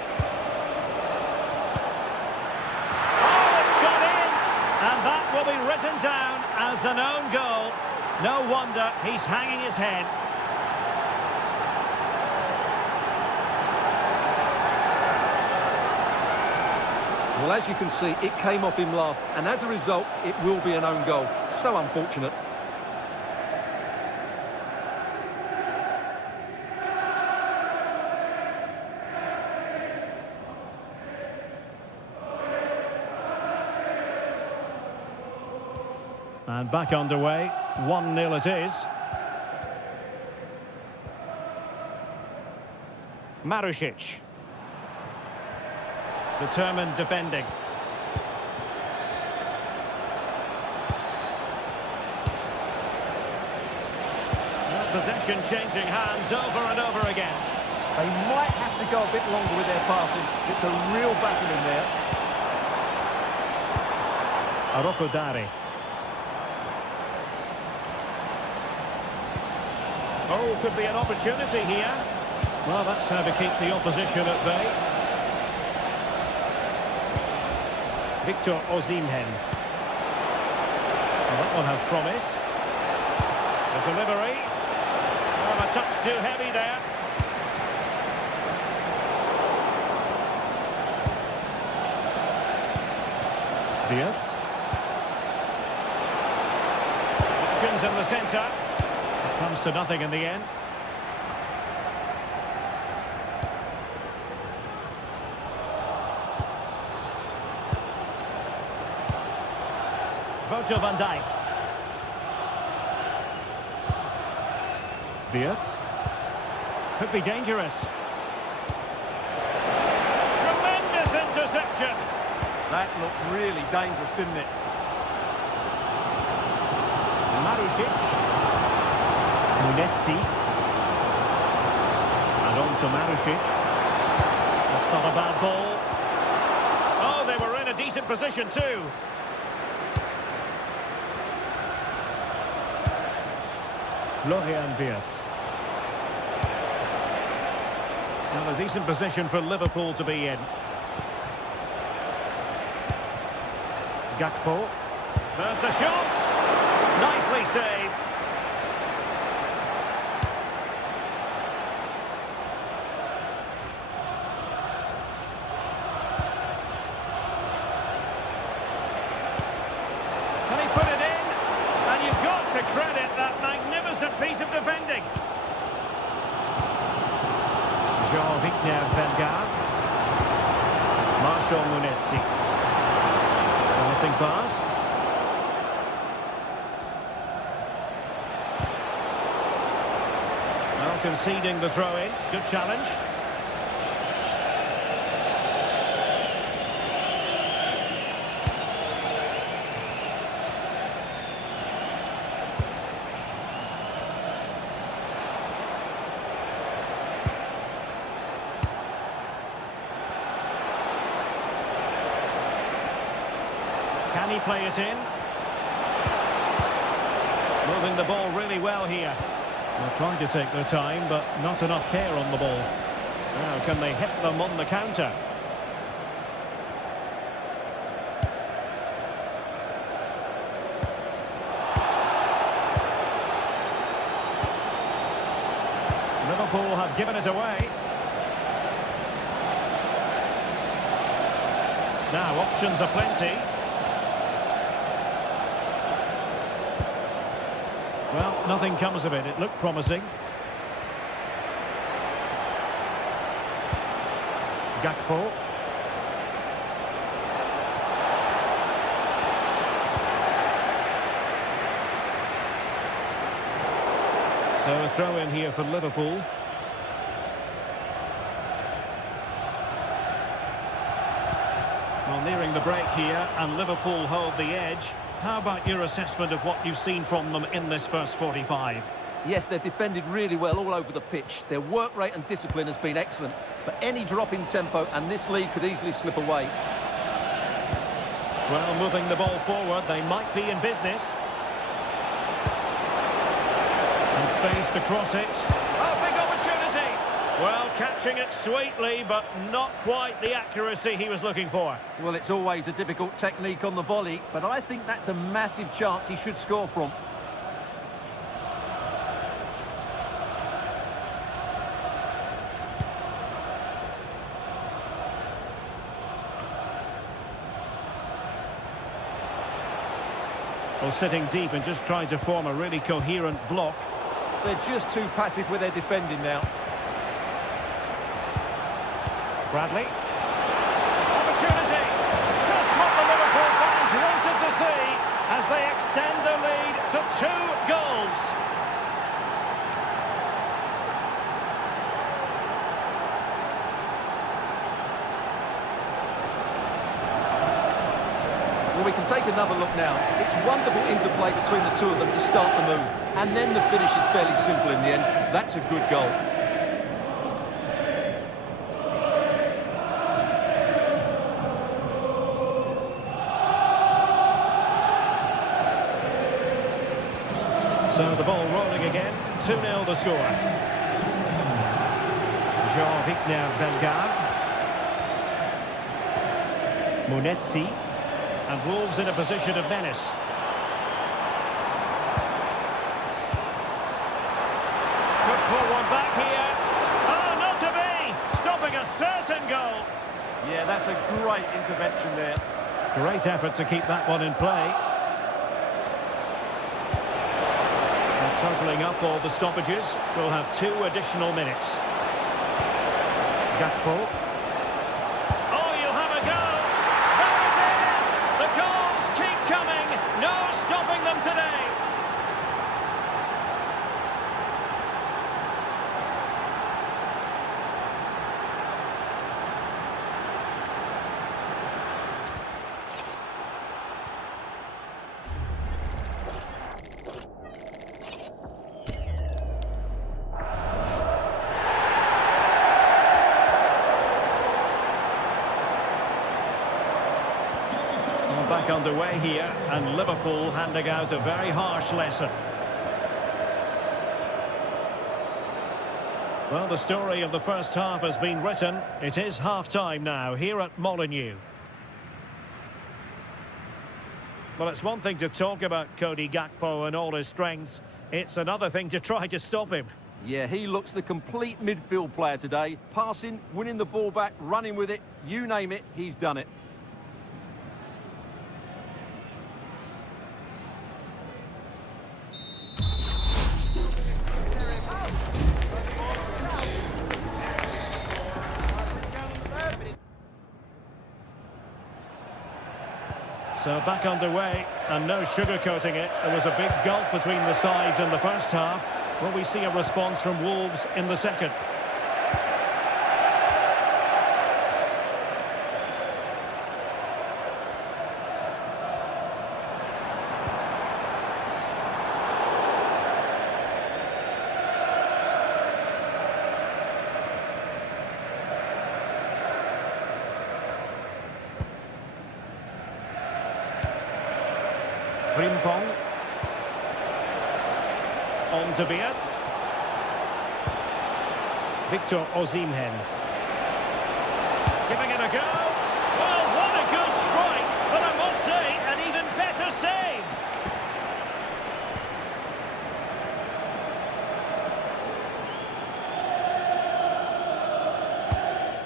Oh, it's gone in! And that will be written down as an own goal. No wonder he's hanging his head. Well, as you can see, it came off him last, and as a result, it will be an own goal. So unfortunate. And back underway, 1-0 it is. Marušić. Determined defending. Possession changing hands over and over again. They might have to go a bit longer with their passing. It's a real battle in there. Arokodare. Oh, could be an opportunity here. Well, that's how to keep the opposition at bay. Victor Osimhen. Well, that one has promise. The delivery. Oh, a touch too heavy there. Diaz. Options in the centre. It comes to nothing in the end. Virgil van Dijk. Diaz. Could be dangerous. Tremendous interception. That looked really dangerous, didn't it? Marušić. Munetsi. And on to Marušić. That's not a bad ball. Oh, they were in a decent position too. Florian Wirtz. Well, a decent position for Liverpool to be in. Gakpo. There's the shot. Nicely saved. Can he put it in? And you've got to credit that magnificent piece of defending. Jean-Rickner Bellegarde. Marshall Munetsi. Passing pass. Well, conceding the throw-in. Good challenge. Can he play it in? Moving the ball really well here. They're trying to take their time, but not enough care on the ball. Now, can they hit them on the counter? Liverpool have given it away. Now, options are plenty. Well, nothing comes of it. It looked promising. Gakpo. So a throw in here for Liverpool. Well, nearing the break here, and Liverpool hold the edge. How about your assessment of what you've seen from them in this first 45? Yes, they've defended really well all over the pitch. Their work rate and discipline has been excellent. But any drop in tempo and this lead could easily slip away. Well, moving the ball forward, they might be in business. And space to cross it. Oh, big opportunity! Well, catching it sweetly, but not quite the accuracy he was looking for. Well, it's always a difficult technique on the volley, but I think that's a massive chance he should score from. Well, sitting deep and just trying to form a really coherent block. They're just too passive with their defending now. Bradley. Opportunity. Just what the Liverpool fans wanted to see as they extend the lead to 2 goals. Well, we can take another look now. It's wonderful interplay between the two of them to start the move. And then the finish is fairly simple in the end. That's a good goal. So the ball rolling again. 2-0 the score. Jean-Victor Bellegarde. Munetsi. And Wolves in a position of menace. Could pull one back here. Oh, not to be! Stopping a certain goal. Yeah, that's a great intervention there. Great effort to keep that one in play. And totalling up all the stoppages, we'll have 2 additional minutes. Gakpo. Oh, you'll have a go! There it is! The goals keep coming! No stopping them today! Back underway here, and Liverpool handing out a very harsh lesson. Well, the story of the first half has been written. It is half-time now here at Molineux. Well, it's one thing to talk about Cody Gakpo and all his strengths. It's another thing to try to stop him. Yeah, he looks the complete midfield player today. Passing, winning the ball back, running with it, you name it, he's done it. So back underway, and no sugarcoating it. There was a big gulf between the sides in the first half. Will we see a response from Wolves in the second? Frimpong. On to Wirtz. Victor Osimhen. Giving it a go. Well, what a good strike, but I must say, an even better save.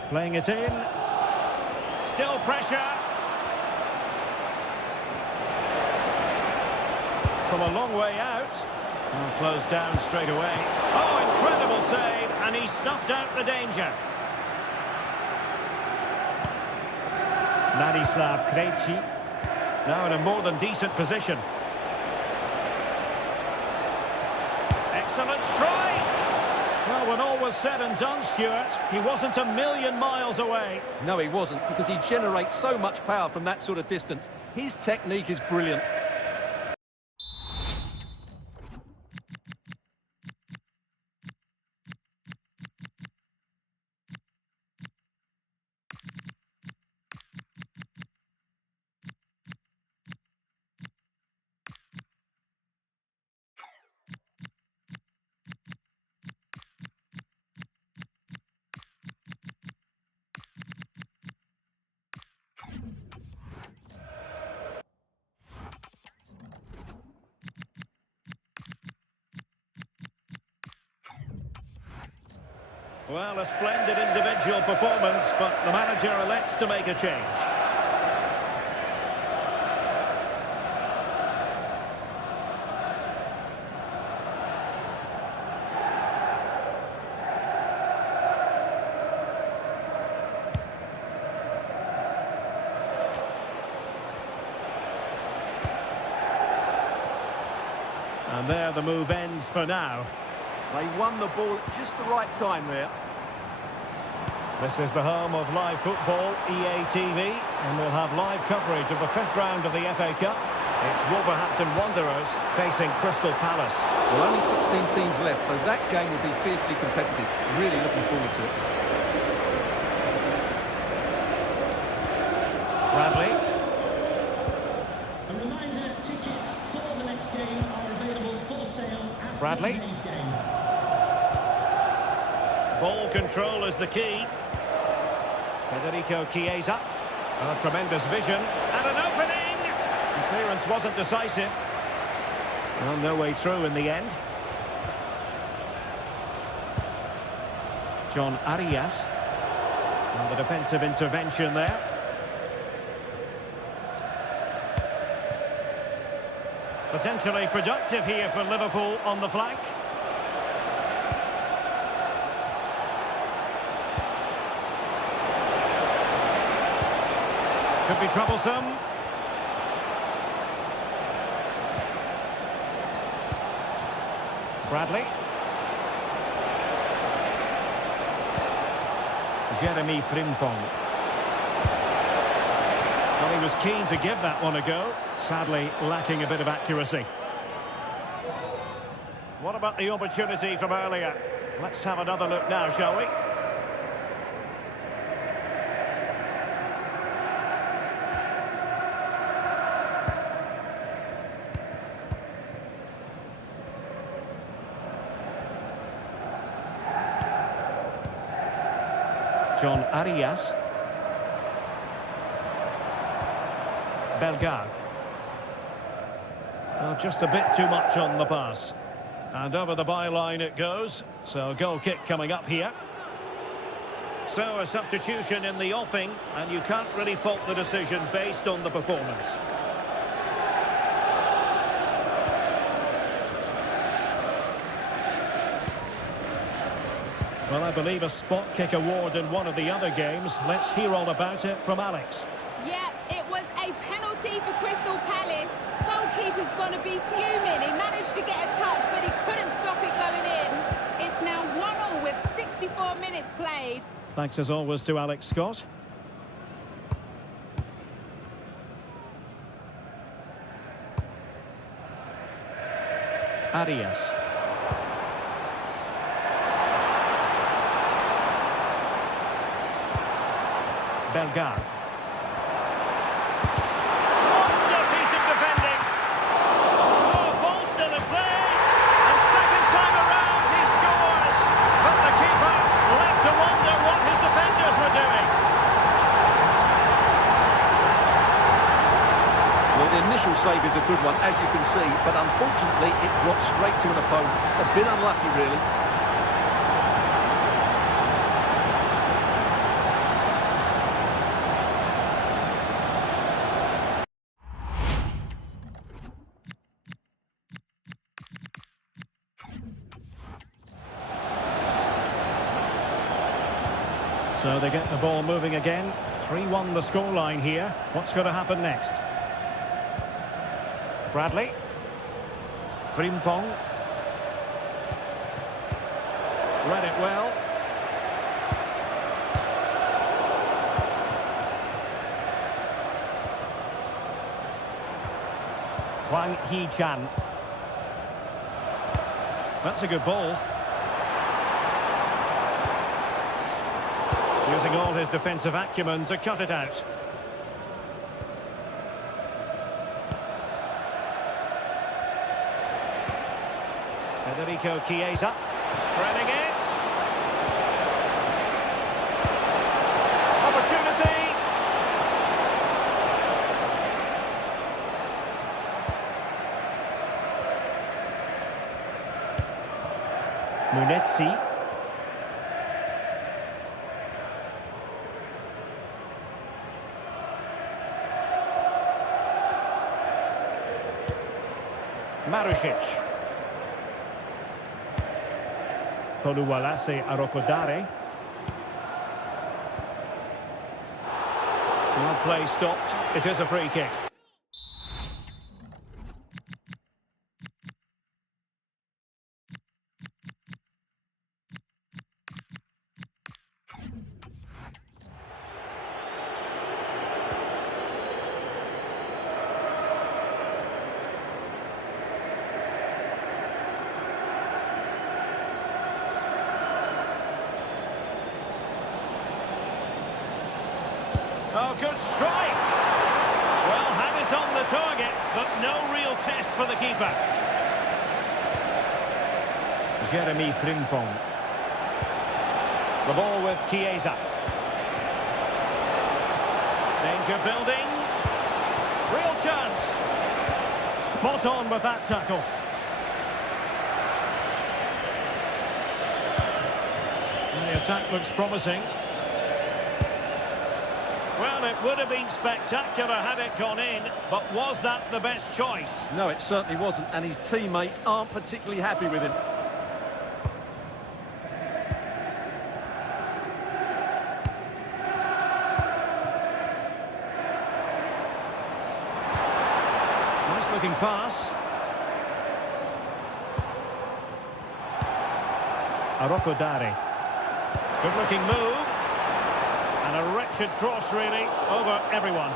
Playing it in. Still pressure. From a long way out. Oh, closed down straight away. Oh, incredible save, and he snuffed out the danger. Ladislav Krejci. Now in a more than decent position. Excellent strike! Well, when all was said and done, Stuart, he wasn't a million miles away. No, he wasn't, because he generates so much power from that sort of distance. His technique is brilliant. Well, a splendid individual performance, but the manager elects to make a change. And there the move ends for now. They won the ball at just the right time there. This is the home of live football, EA TV, and we'll have live coverage of the fifth round of the FA Cup. It's Wolverhampton Wanderers facing Crystal Palace. Well, only 16 teams left, so that game will be fiercely competitive. Really looking forward to it. Bradley. A reminder, tickets for the next game are available for sale after Bradley. today's game. Ball control is the key. Federico Chiesa. A tremendous vision. And an opening! The clearance wasn't decisive. Well, no way through in the end. John Arias. And the defensive intervention there. Potentially productive here for Liverpool on the flank. Could be troublesome. Bradley. Jeremy Frimpong. Well, he was keen to give that one a go. Sadly, lacking a bit of accuracy. What about the opportunity from earlier? Let's have another look now, shall we? John Arias. Bellegarde. Well, just a bit too much on the pass. And over the byline it goes. So goal kick coming up here. So a substitution in the offing, and you can't really fault the decision based on the performance. Well, I believe a spot kick award in one of the other games. Let's hear all about it from Alex. Yeah, it was a penalty for Crystal Palace. Goalkeeper's going to be fuming. He managed to get a touch, but he couldn't stop it going in. It's now 1-1 with 64 minutes played. Thanks as always to Alex Scott. Arias. Bellegarde. Monster piece of defending. Oh, ball still in play. And second time around he scores. But the keeper left to wonder what his defenders were doing. Well, the initial save is a good one, as you can see, but unfortunately it dropped straight to an opponent. A bit unlucky, really. So they get the ball moving again. 3-1 the scoreline here. What's going to happen next? Bradley. Frimpong. Read it well. Wang Hee-chan. That's a good ball. Using all his defensive acumen to cut it out. Federico Chiesa. Threading it. Opportunity. Munetsi. Marusic. Toluwalase Arokodare. Well, play stopped. It is a free kick. Oh, good strike! Well, had it on the target, but no real test for the keeper. Jeremy Frimpong. The ball with Chiesa. Danger building. Real chance. Spot on with that tackle. And the attack looks promising. Well, it would have been spectacular had it gone in, but was that the best choice? No, it certainly wasn't, and his teammates aren't particularly happy with him. Nice looking pass. Arokodare. Good looking move. And a wretched cross, really, over everyone.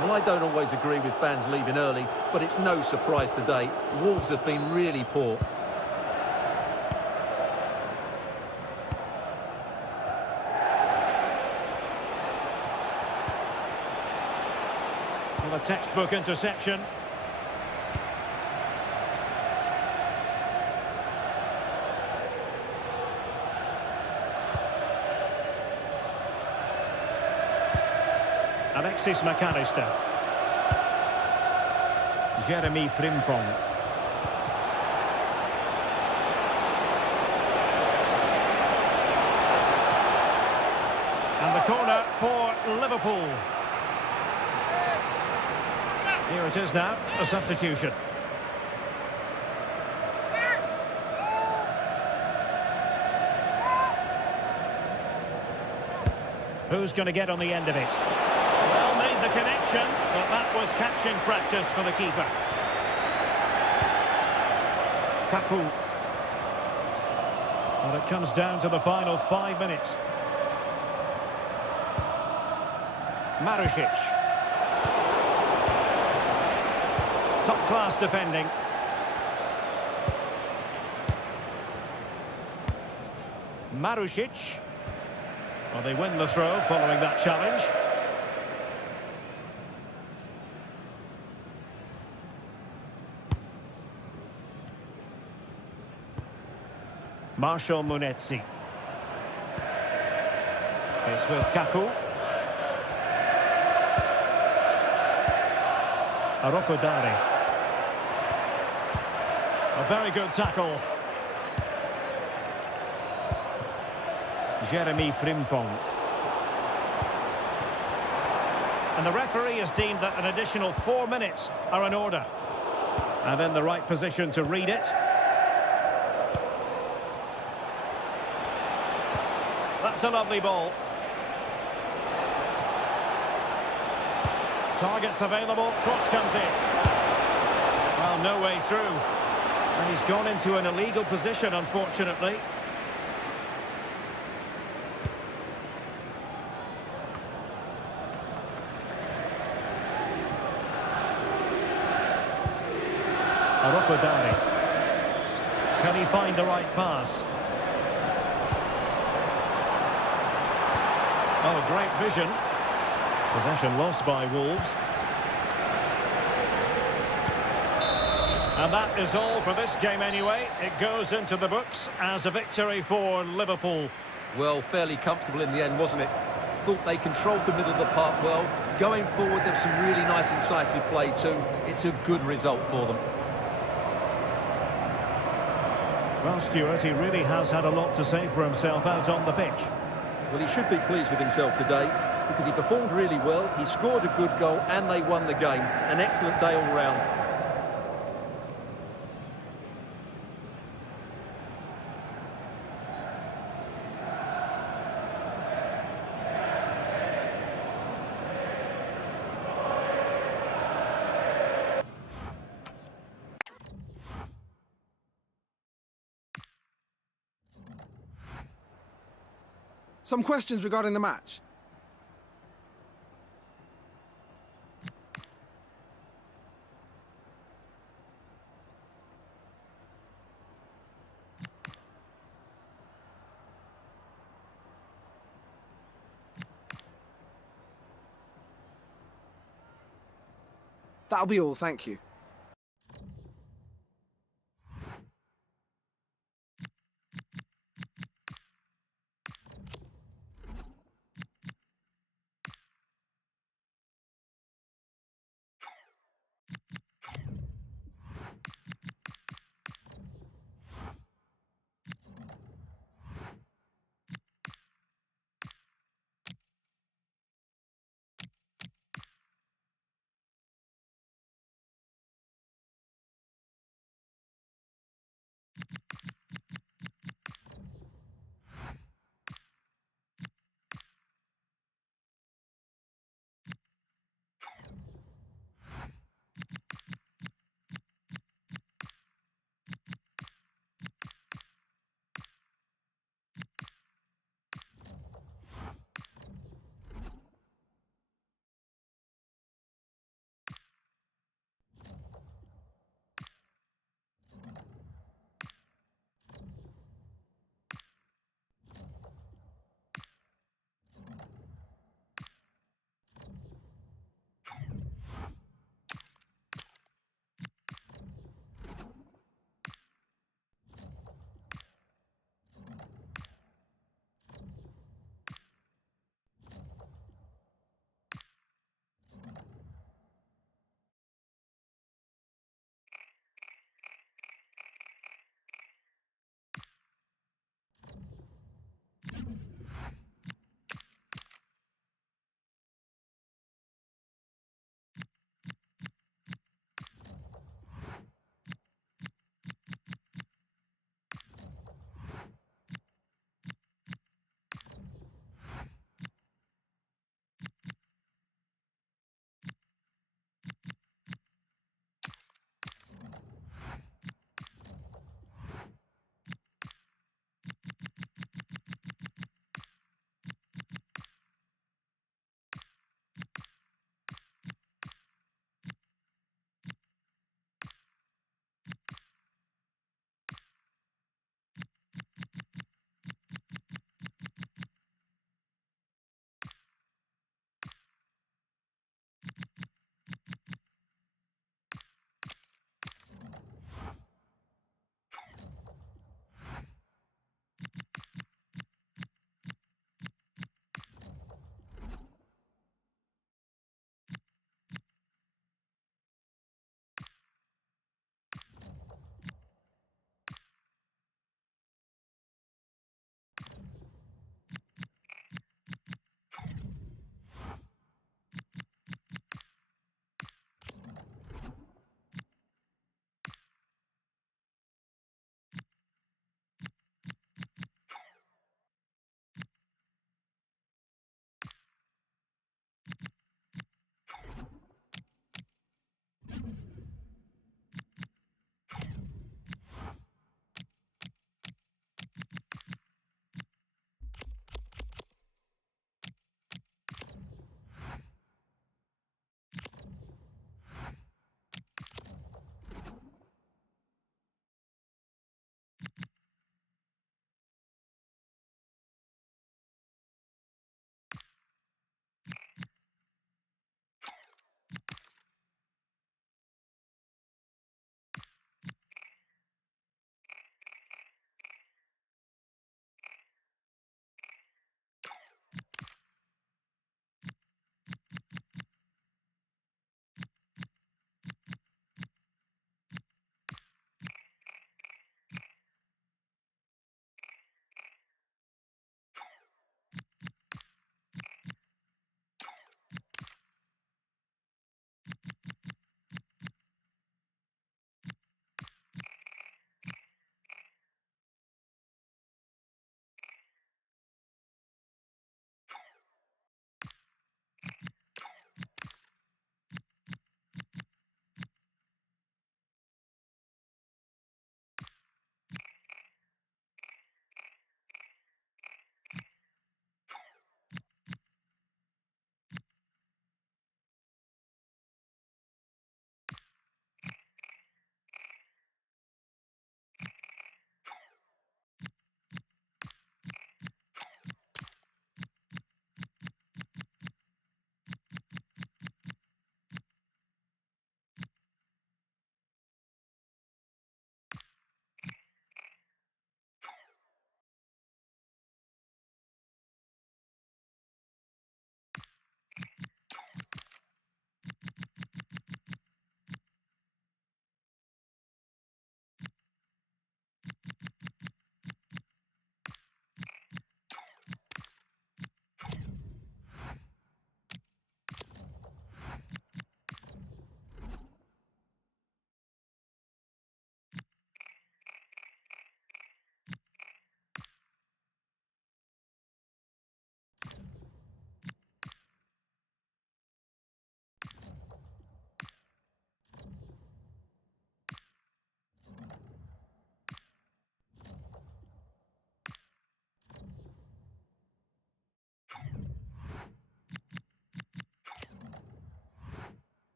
Well, I don't always agree with fans leaving early, but it's no surprise today. Wolves have been really poor. Well, a textbook interception. Alexis McAllister. Jeremy Frimpong. And the corner for Liverpool. Here it is now, a substitution. Who's going to get on the end of it? Well, made the connection, but that was catching practice for the keeper. Kaku. Well, it comes down to the final 5 minutes. Marusic. Top-class defending. Marusic. Well, they win the throw following that challenge. Marshall Munetsi. It's with Kaku. Arokodare. A very good tackle. Jeremy Frimpong. And the referee has deemed that an additional 4 minutes are in order. And in the right position to read it. That's a lovely ball. Targets available, cross comes in. Well, no way through. And he's gone into an illegal position, unfortunately. Abu Dhabi. Can he find the right pass? Oh, great vision. Possession lost by Wolves. And that is all for this game anyway. It goes into the books as a victory for Liverpool. Well, fairly comfortable in the end, wasn't it? Thought they controlled the middle of the park well. Going forward, there's some really nice incisive play too. It's a good result for them. Well, Stuart, he really has had a lot to say for himself out on the pitch. Well, he should be pleased with himself today because he performed really well. He scored a good goal and they won the game. An excellent day all round. Some questions regarding the match. That'll be all, thank you.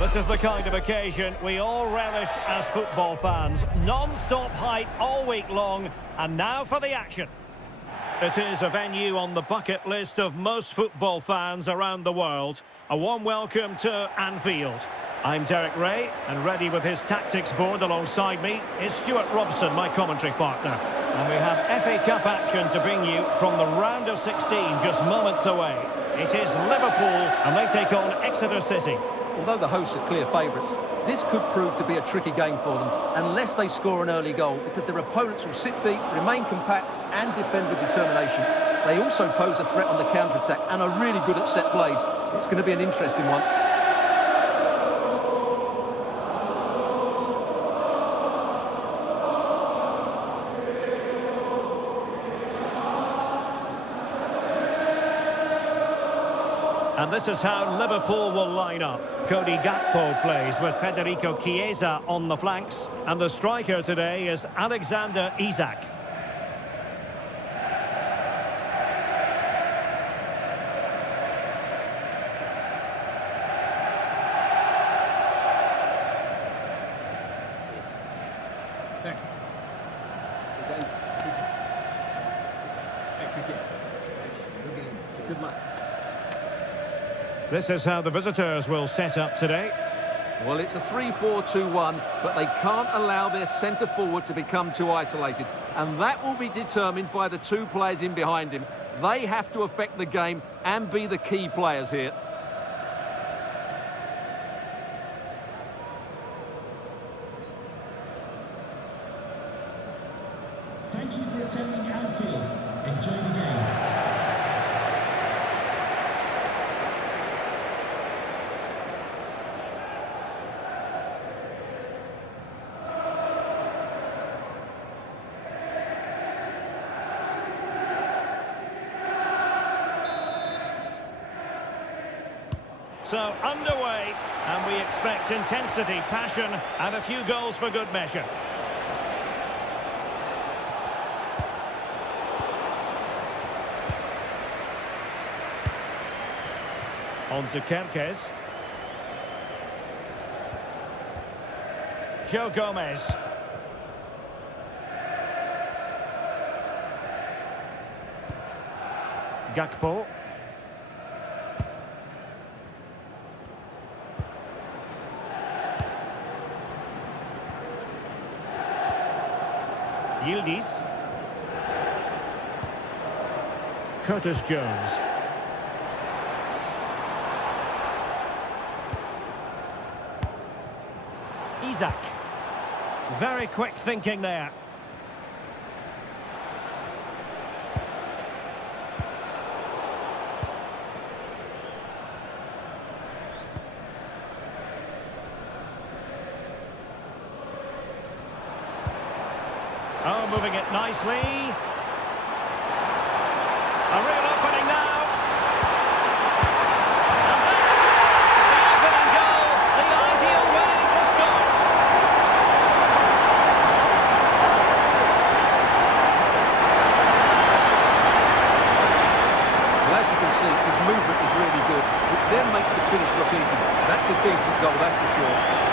This is the kind of occasion we all relish as football fans. Non-stop hype all week long, and now for the action. It is a venue on the bucket list of most football fans around the world. A warm welcome to Anfield. I'm Derek Ray, and ready with his tactics board alongside me is Stuart Robson, my commentary partner. And we have FA Cup action to bring you from the round of 16, just moments away. It is Liverpool, and they take on Exeter City. Although the hosts are clear favourites, this could prove to be a tricky game for them unless they score an early goal, because their opponents will sit deep, remain compact and defend with determination. They also pose a threat on the counter-attack and are really good at set plays. It's going to be an interesting one. And this is how Liverpool will line up. Cody Gakpo plays with Federico Chiesa on the flanks. And the striker today is Alexander Isak. Thanks. Good game. Good game. Thanks. Good game. Good luck. This is how the visitors will set up today. Well, it's a 3-4-2-1, but they can't allow their centre-forward to become too isolated. And that will be determined by the two players in behind him. They have to affect the game and be the key players here. Thank you for attending Anfield. Enjoy the game. So underway, and we expect intensity, passion, and a few goals for good measure. On to Kerkez. Joe Gomez. Gakpo. Yildiz. Curtis Jones. Isak. Very quick thinking there. Oh, moving it nicely. A real opening now. And there it is, the opening goal, the ideal way to start. Well, as you can see, his movement is really good, which then makes the finish look easy. That's a decent goal, that's for sure.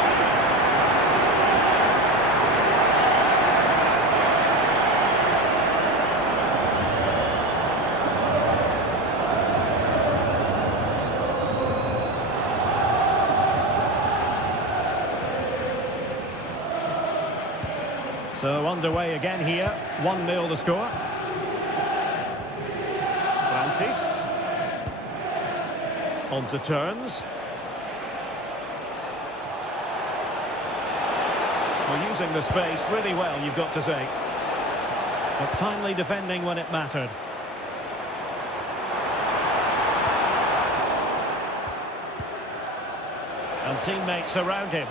So underway again here, 1-0 the score. Francis. On to turns. Well, using the space really well, you've got to say. But timely defending when it mattered. And teammates around him.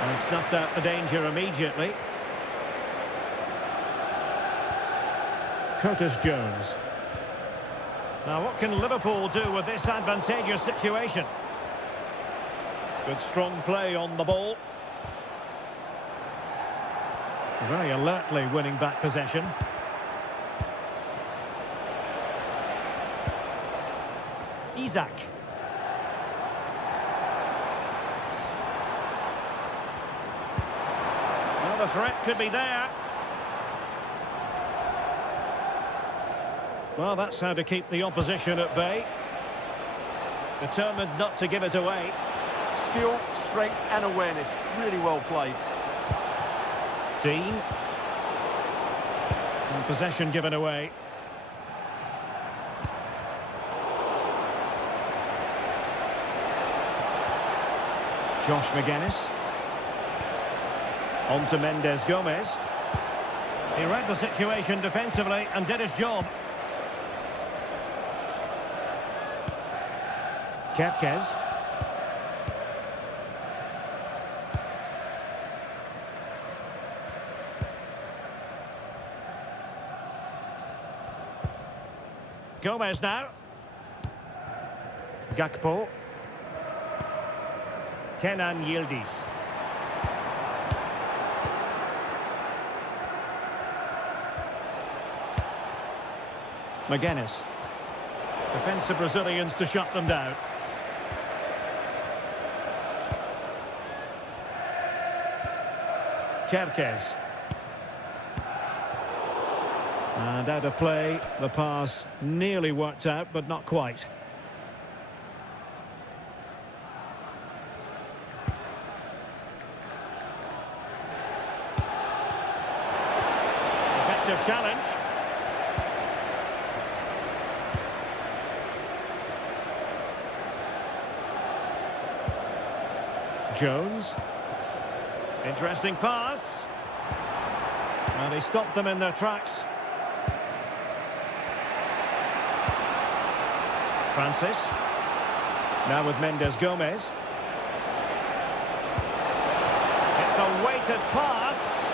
And snuffed out the danger immediately. Curtis Jones. Now, what can Liverpool do with this advantageous situation? Good strong play on the ball. Very alertly winning back possession. Isak. Well, the threat could be there. Well, that's how to keep the opposition at bay. Determined not to give it away. Skill, strength and awareness. Really well played. Dean. And possession given away. Josh McGuinness. On to Mendes Gomez. He read the situation defensively and did his job. Kepkes. Gomez now. Gakpo. Kenan Yildiz. McGuinness. Defensive Brazilians to shut them down. Kepkes. And out of play, the pass nearly worked out, but not quite. Effective challenge. Jones. Interesting pass. And he stopped them in their tracks. Francis. Now with Mendes Gomez. It's a weighted pass.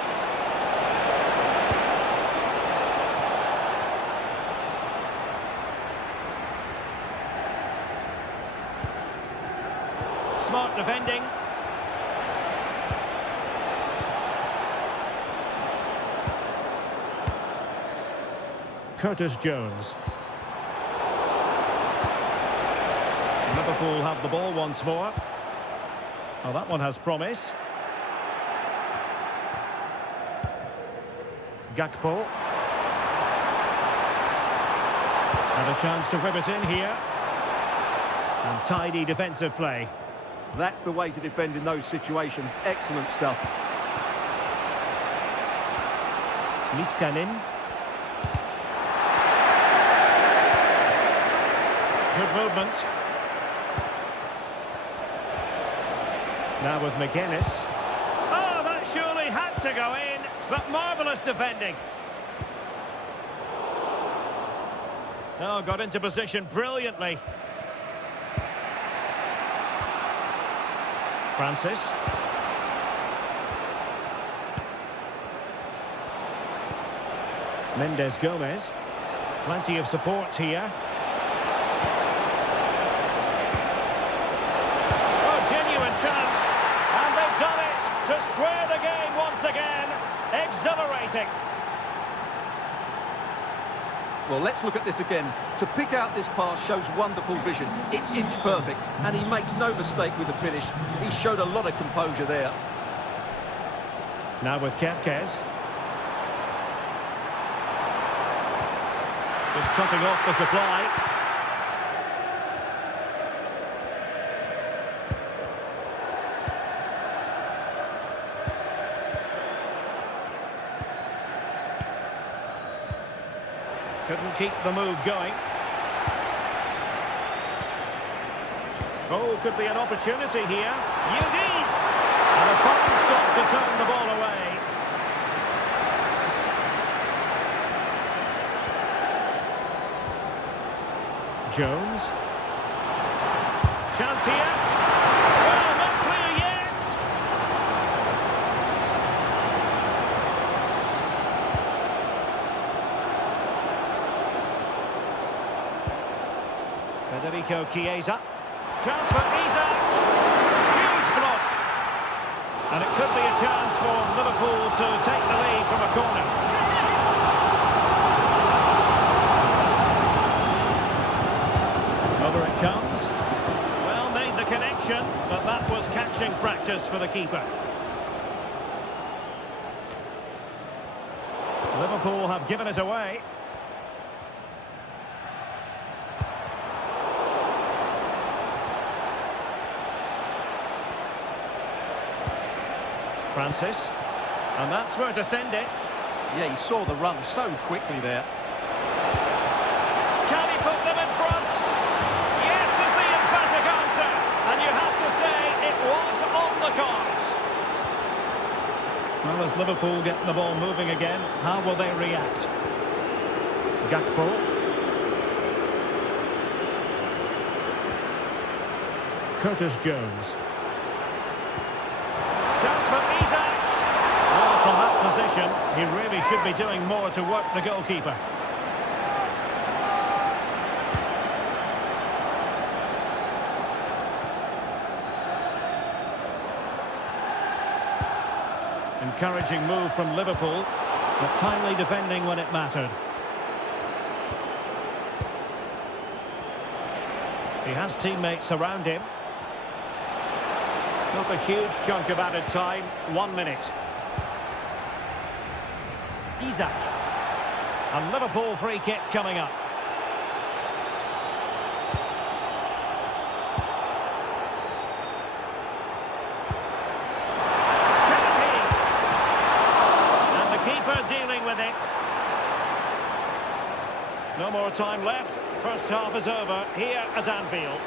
Smart defending. Curtis Jones. Liverpool have the ball once more. Oh, that one has promise. Gakpo. And a chance to whip it in here. And tidy defensive play. That's the way to defend in those situations. Excellent stuff. Niskanen. Good movement. Now with McGuinness. Oh, that surely had to go in, but marvellous defending. Oh, got into position brilliantly. Francis. Mendes Gomez. Plenty of support here. To square the game once again. Exhilarating. Well, let's look at this again. To pick out this pass shows wonderful vision. It's inch perfect, and he makes no mistake with the finish. He showed a lot of composure there. Now with Kepkes. Just cutting off the supply. Couldn't keep the move going. Oh, could be an opportunity here. Yildiz! And a fine stop to turn the ball away. Jones. Chance here. Well, not clear yet. Federico Chiesa. Chance for Isak. Huge block. And it could be a chance for Liverpool to take the lead from a corner. Over it comes. Well, made the connection, but that was catching practice for the keeper. Liverpool have given it away. Francis. And that's where to send it. Yeah, he saw the run so quickly there. Can he put them in front? Yes is the emphatic answer. And you have to say it was on the cards. Well, as Liverpool get the ball moving again, how will they react? Gakpo. Curtis Jones. Chance for Isak. Well, from that position, he really should be doing more to work the goalkeeper. Encouraging move from Liverpool, but timely defending when it mattered. He has teammates around him. Not a huge chunk of added time, 1 minute. Isak. And Liverpool free kick coming up. And the keeper dealing with it. No more time left. First half is over here at Anfield.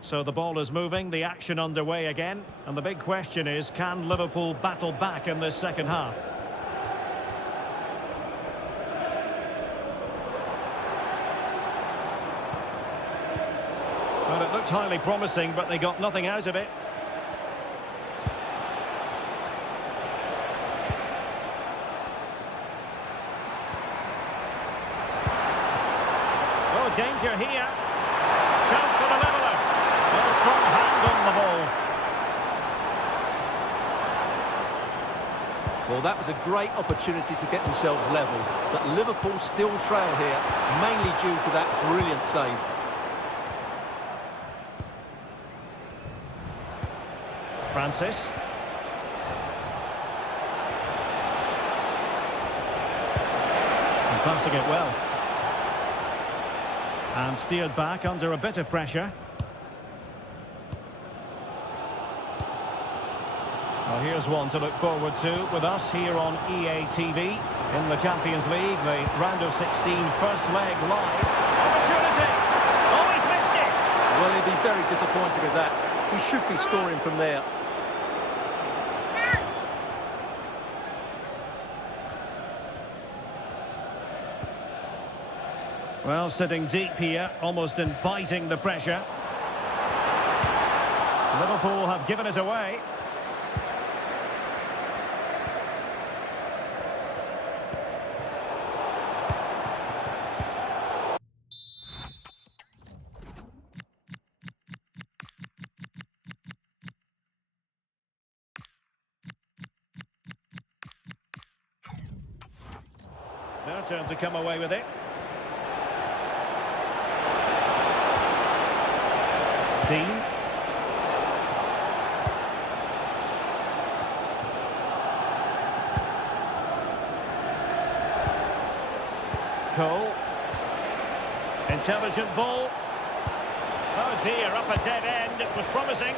So the ball is moving, the action underway again, and the big question is, can Liverpool battle back in this second half? Well, it looked highly promising, but they got nothing out of it. Oh, danger here. Chance for the leveller. A strong hand on the ball. Well, that was a great opportunity to get themselves level, but Liverpool still trail here, mainly due to that brilliant save. Francis. And passing it well. And steered back under a bit of pressure. Well, here's one to look forward to with us here on EA TV in the Champions League, the round of 16, first leg live. Opportunity! Oh, he's missed it! Well, he'll be very disappointed with that. He should be scoring from there. Well, sitting deep here, almost inviting the pressure. Liverpool have given it away. Their turn to come away with it. Dean. Cole. Intelligent ball. Oh dear, up a dead end. It was promising.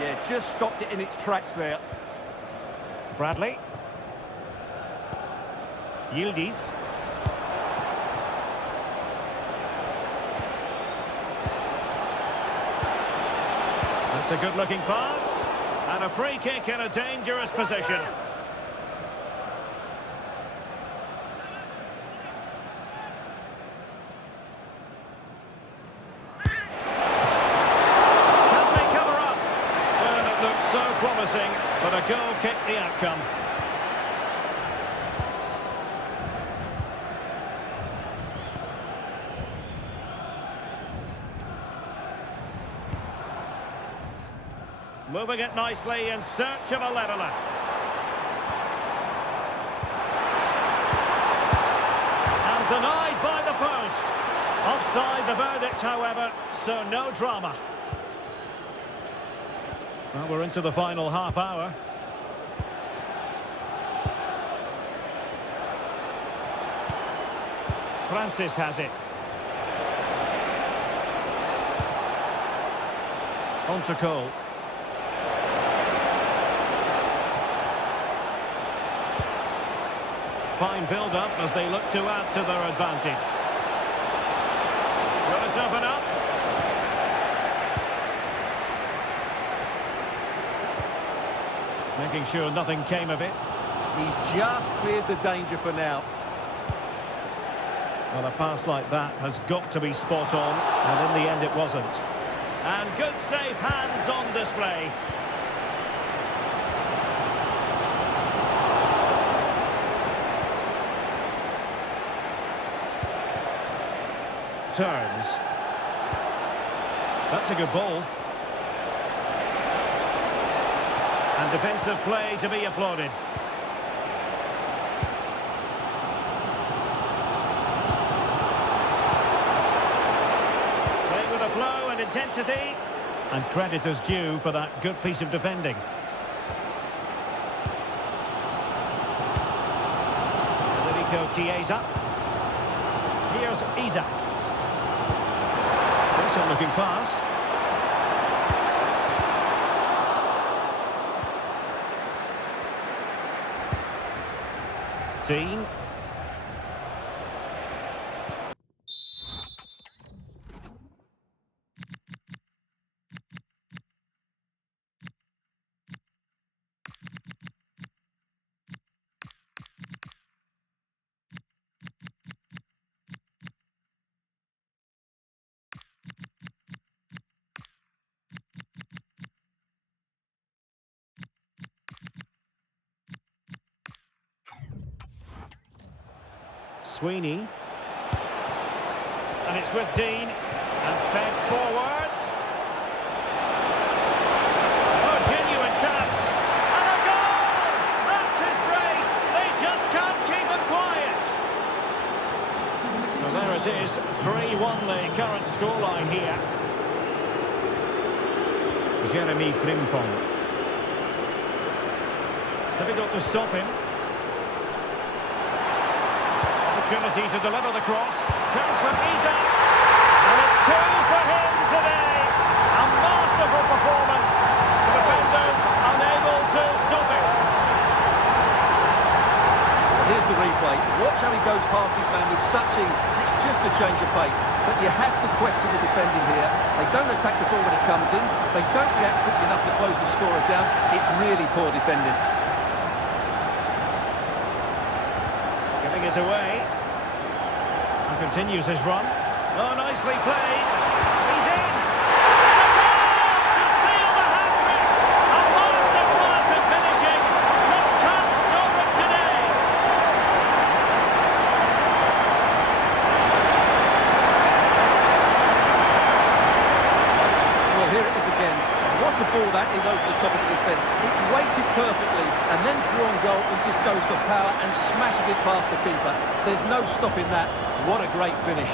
Yeah, just stopped it in its tracks there. Bradley. Yildiz. That's a good-looking pass. And a free kick in a dangerous position. Can they cover up? Well, it looked so promising, but a goal kicked the outcome. Moving it nicely in search of a leveller. Denied by the post. Offside the verdict, however, so no drama. Well, we're into the final half hour. Francis has it. On to Cole. Fine build-up as they look to add to their advantage. Will it open up? Making sure nothing came of it. He's just cleared the danger for now. Well, a pass like that has got to be spot on, and in the end it wasn't. And good safe hands on display. Turns. That's a good ball. And defensive play to be applauded. Play with a flow and intensity. And credit is due for that good piece of defending. Federico Chiesa. Here's Isaac. Decent looking pass. Dean. Sweeney. And it's with Dean. And fed forwards. Oh, genuine chance. And a goal! That's his brace. They just can't keep him quiet. So there it is. 3-1 the current scoreline here. Jeremy Frimpong. Difficult to stop him. Opportunity to deliver the cross. Chance for Isaac. And it's 2 for him today. A masterful performance. The defenders unable to stop it. Here's the replay. Watch how he goes past his man with such ease. It's just a change of pace. But you have to question the defending here. They don't attack the ball when it comes in. They don't react quickly enough to close the scorer down. It's really poor defending. Giving it away. And continues his run. Oh, nicely played. He's in. And a goal to seal the hat-trick. A masterclass of finishing. Just can't stop it today. Well, here it is again. What a ball that is over the top of the defence. It's weighted perfectly, and then through on goal, he just goes for power and smashes it past the keeper. There's no stopping that. What a great finish.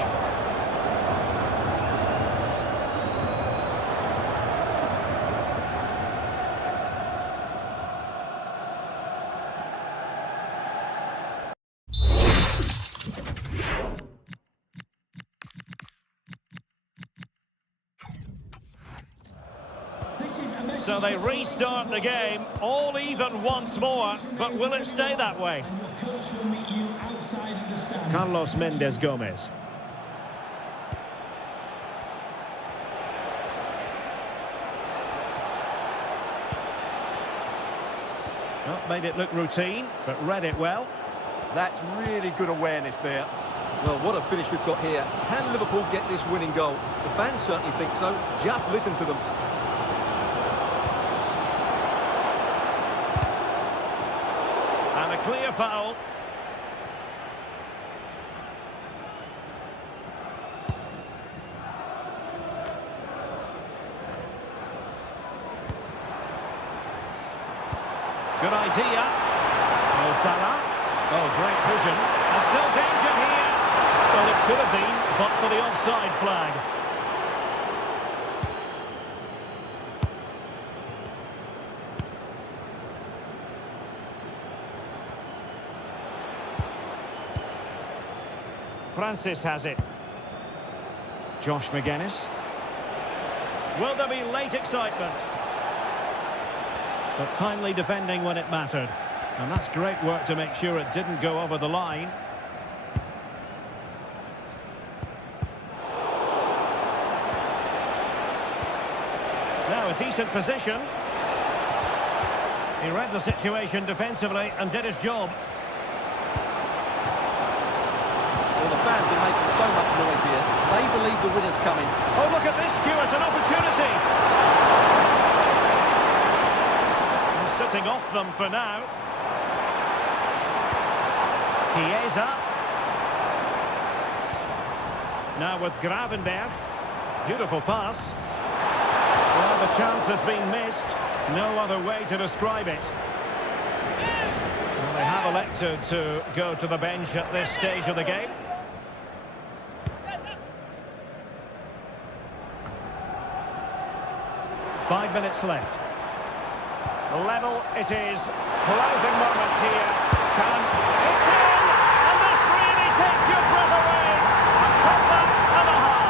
So they restart the game, all even once more, but will it stay that way? And your coach will meet you outside of the stand. Carlos Mendes Gomez. Well, made it look routine, but read it well. That's really good awareness there. Well, what a finish we've got here. Can Liverpool get this winning goal? The fans certainly think so. Just listen to them. And a clear foul. Good idea. Mo Salah. Oh, great vision. And still danger here. Could have been, but for the offside flag. Francis has it. Josh McGuinness. Will there be late excitement? But timely defending when it mattered. And that's great work to make sure it didn't go over the line. Now a decent position. He read the situation defensively and did his job. Well, the fans are making so much noise here. They believe the winner's coming. Oh, look at this, Stuart, an opportunity. And sitting off them for now. Chiesa. Now with Gravenberg. Beautiful pass. Well, the chance has been missed. No other way to describe it. Well, they have elected to go to the bench at this stage of the game. Five minutes left. Level it is. Closing moments here. It's in! And this really takes your breath away. A comeback and a half.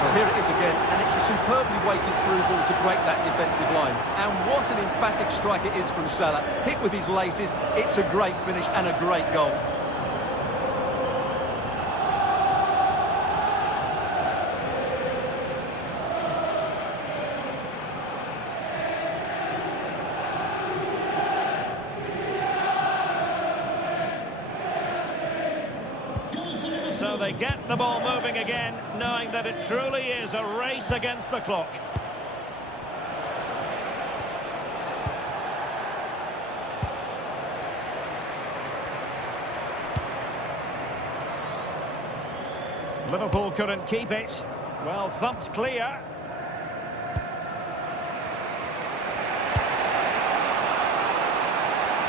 Well, here it is again, and it's a superbly weighted through ball to break that defensive line. And what an emphatic strike it is from Salah. Hit with his laces, it's a great finish and a great goal. So they get the ball moving again, knowing that it truly is a race against the clock. Liverpool couldn't keep it. Well, thumped clear.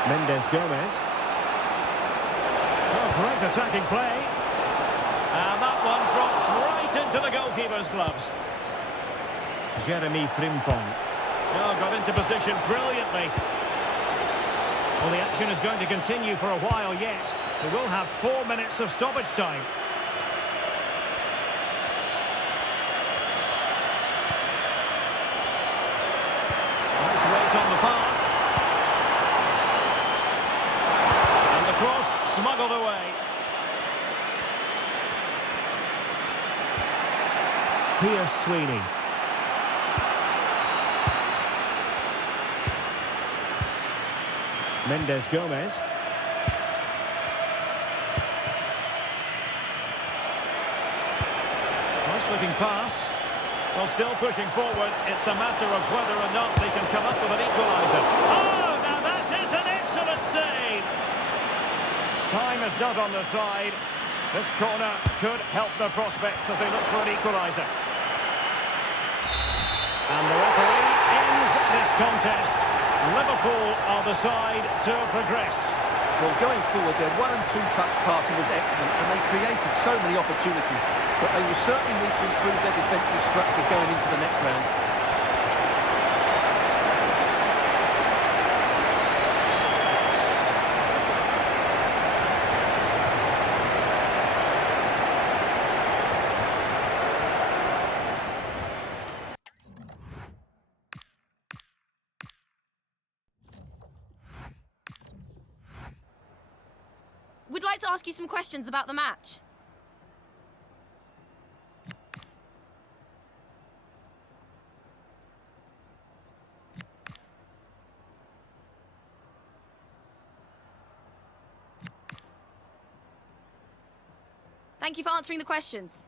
Mendes Gomez. Oh, great attacking play. And that one drops right into the goalkeeper's gloves. Jeremy Frimpong. Oh, got into position brilliantly. Well, the action is going to continue for a while yet. We will have 4 minutes of stoppage time. Nice weight on the pass. And the cross smuggled away. Here's Sweeney. Mendes Gomez. Nice looking pass. Well, still pushing forward. It's a matter of whether or not they can come up with an equaliser. Oh, now that is an excellent save. Time is not on the side. This corner could help their prospects as they look for an equaliser. And the referee ends this contest. Liverpool are the side to progress. Well, going forward, their 1- and 2-touch passing was excellent, and they created so many opportunities. But they will certainly need to improve their defensive structure going into the next round. We'd like to ask you some questions about the match. Thank you for answering the questions.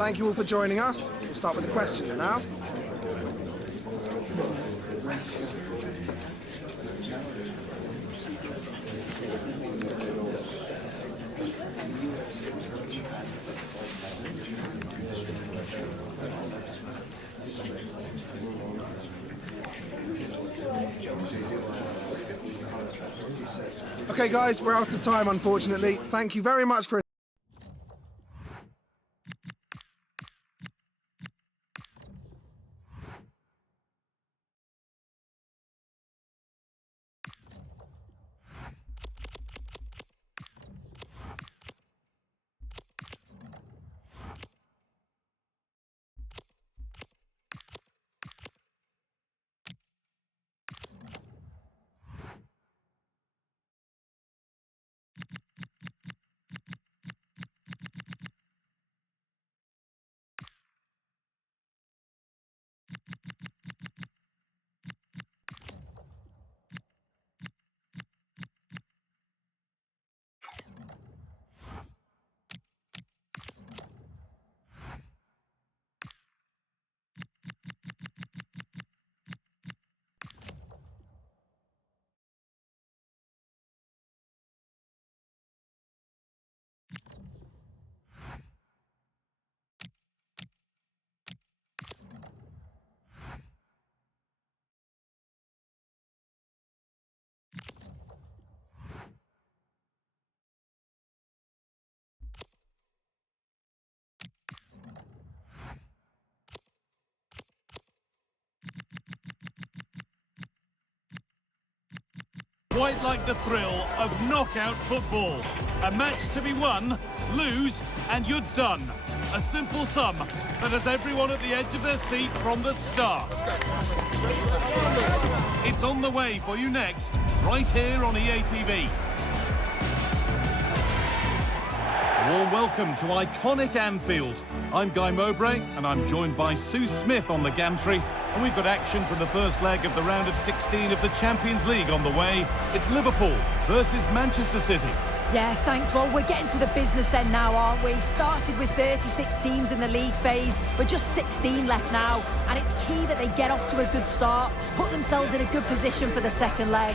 Thank you all for joining us. We'll start with the questions now. Okay, guys, we're out of time, unfortunately. Thank you very much for... Quite like the thrill of knockout football. A match to be won, lose, and you're done. A simple sum that has everyone at the edge of their seat from the start. It's on the way for you next, right here on EA TV. A warm welcome to iconic Anfield. I'm Guy Mowbray, and I'm joined by Sue Smith on the gantry. And we've got action from the first leg of the round of 16 of the Champions League on the way. It's Liverpool versus Manchester City. Yeah, thanks. Well, we're getting to the business end now, aren't we? Started with 36 teams in the league phase, but just 16 left now. And it's key that they get off to a good start, put themselves in a good position for the second leg.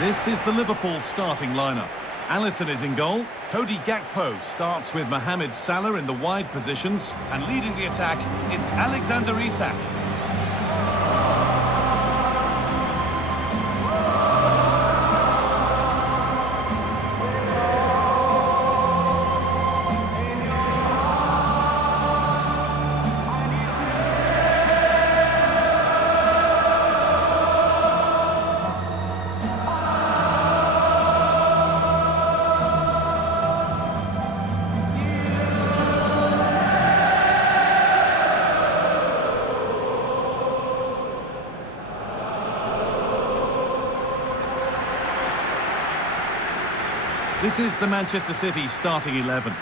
This is the Liverpool starting lineup. Alisson is in goal. Cody Gakpo starts with Mohamed Salah in the wide positions. And leading the attack is Alexander Isak. This is the Manchester City starting 11.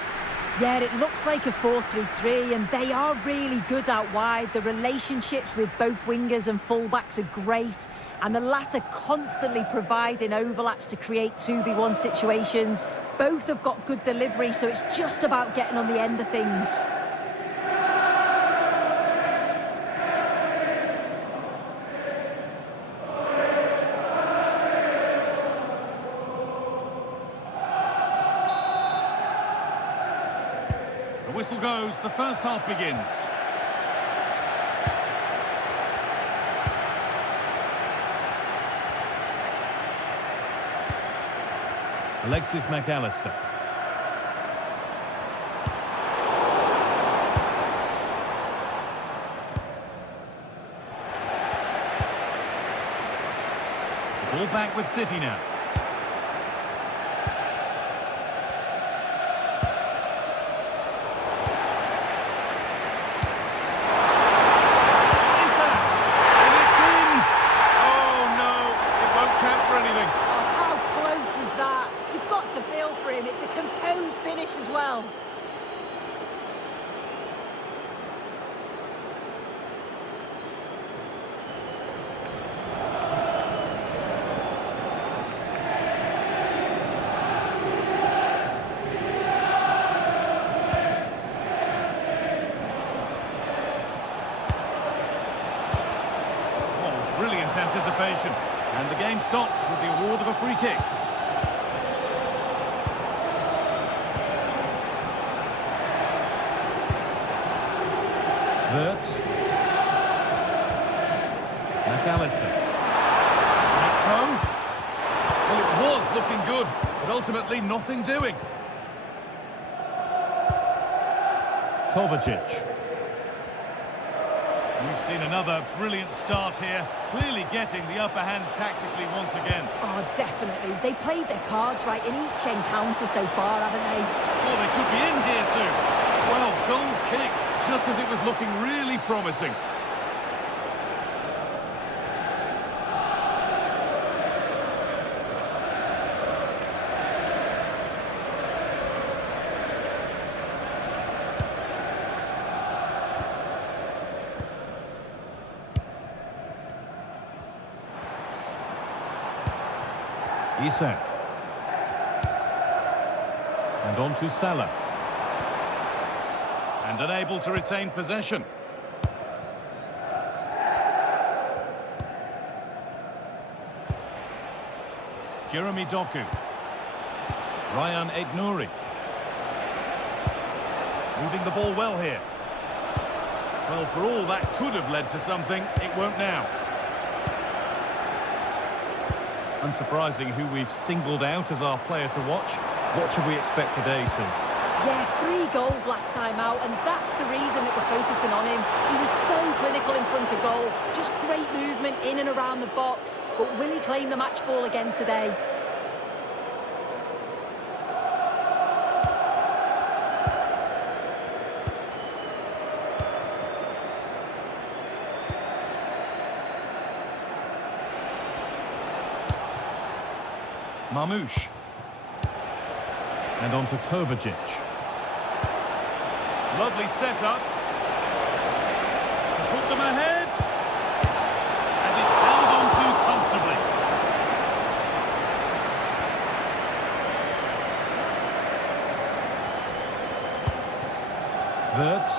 Yeah, it looks like a 4-3-3, and they are really good out wide. The relationships with both wingers and fullbacks are great, and the latter constantly providing overlaps to create 2v1 situations. Both have got good delivery, so it's just about getting on the end of things. The whistle goes, the first half begins. Alexis McAllister. The ball back with City now. It's a composed finish as well. Oh, brilliant anticipation. And the game stops with the award of a free kick. Wirtz. McAllister. Well, it was looking good, but ultimately nothing doing. Kovacic. We've seen another brilliant start here, clearly getting the upper hand tactically once again. Oh, definitely. They've played their cards right in each encounter so far, haven't they? Oh, they could be in here soon. Well, goal kick. Just as it was looking really promising. Isak. And on to Salah. And unable to retain possession. Jeremy Doku. Ryan Aït-Nouri. Moving the ball well here. Well, for all that could have led to something, it won't now. Unsurprising who we've singled out as our player to watch. What should we expect today, Sue? Yeah, 3 goals last time out, and that's the reason that we're focusing on him. He was so clinical in front of goal, just great movement in and around the box. But will he claim the match ball again today? Marmoush. And on to Kovacic. Lovely setup. To put them ahead. And it's held on to comfortably. Wirtz.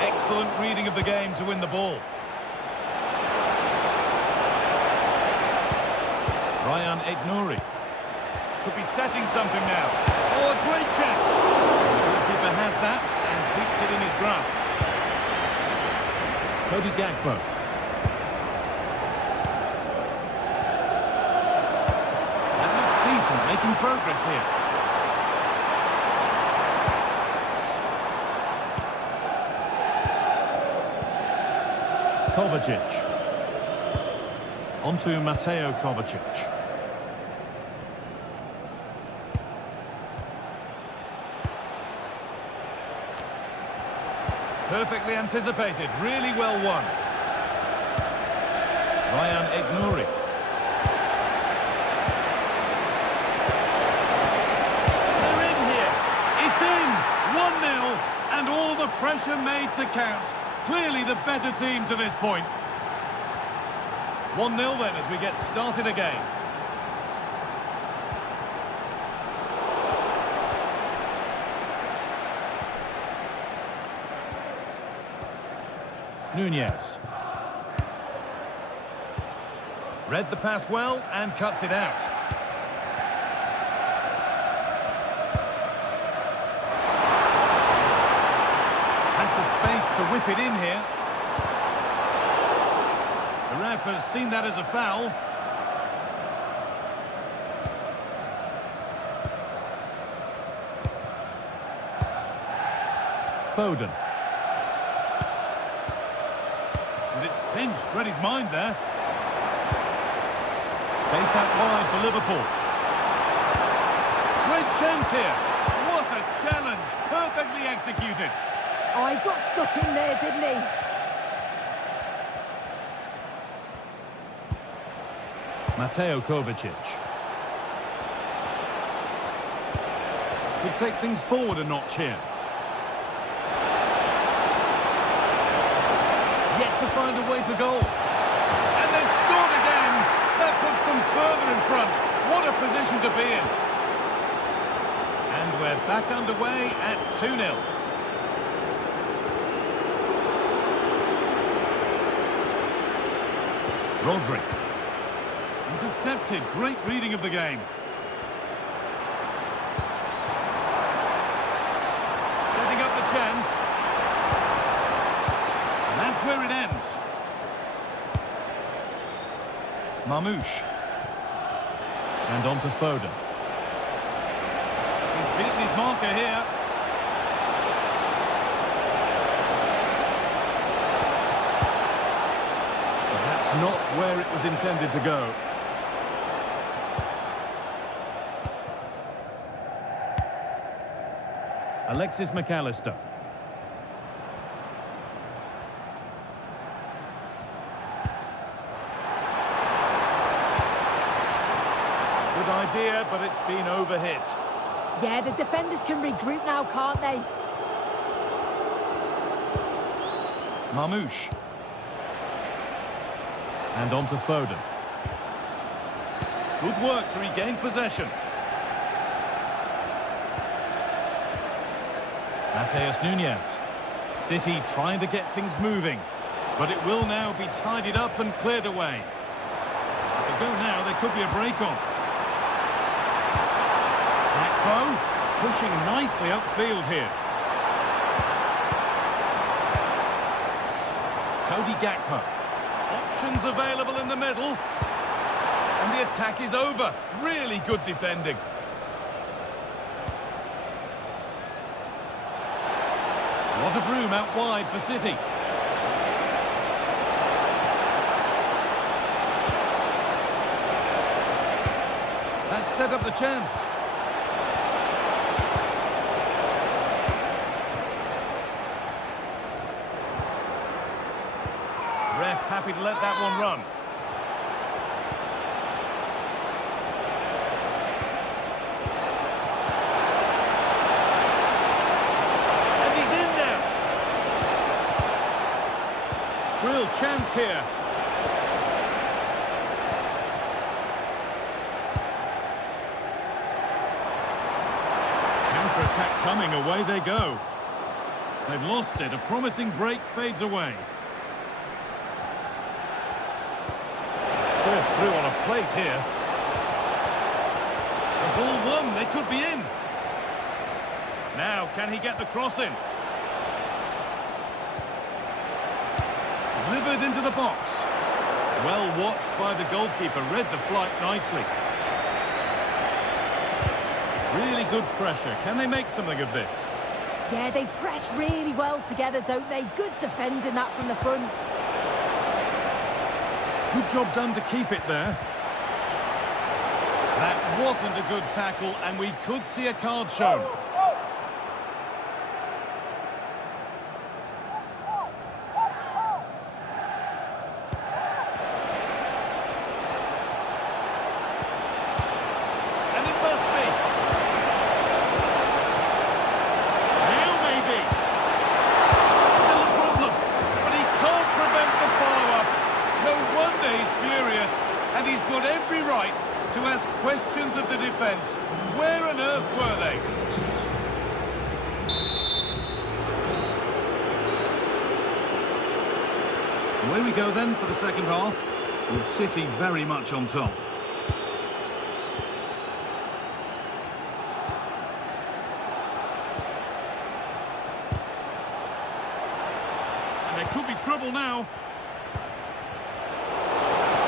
Excellent reading of the game to win the ball. Ryan Aït-Nouri. Could be setting something now. Oh, a great chance. The goalkeeper has that and keeps it in his grasp. Cody Gakpo. That looks decent, making progress here. Kovacic. On to Mateo Kovacic. Perfectly anticipated, really well won. Ryan Aït-Nouri. the pressure made to count. Clearly the better team to this point. 1-0 then as we get started again. Nunez. Read the pass well and cuts it out. Has the space to whip it in here. The ref has seen that as a foul. Foden. And it's pinched, read his mind there. Space out wide for Liverpool. Great chance here. What a challenge. Perfectly executed. Oh, he got stuck in there, didn't he? Mateo Kovacic. Could take things forward a notch here. Yet to find a way to goal. And they've scored again. That puts them further in front. What a position to be in. And we're back underway at 2-0. Rodri. Intercepted. Great reading of the game. Setting up the chance. And that's where it ends. Marmouche. And on to Foden. He's beaten his marker here. But that's not where it was intended to go. Alexis McAllister. Good idea, but it's been overhit. Yeah, the defenders can regroup now, can't they? Marmouche. And on to Foden. Good work to regain possession. Mateus Nunez. City trying to get things moving, but it will now be tidied up and cleared away. If they go now, there could be a break on. Gakpo pushing nicely upfield here. Cody Gakpo. Options available in the middle. And the attack is over. Really good defending. A lot of room out wide for City. That set up the chance. Ref happy to let that one run. Real chance here. Counter-attack coming, away they go. They've lost it, a promising break fades away. Served through on a plate here. The ball won, they could be in. Now, can he get the cross in? Delivered into the box. Well watched by the goalkeeper, read the flight nicely. Really good pressure. Can they make something of this? Yeah, they press really well together, don't they? Good defending that from the front. Good job done to keep it there. That wasn't a good tackle, and we could see a card shown. Where on earth were they? Away we go then for the second half, with City very much on top. And there could be trouble now.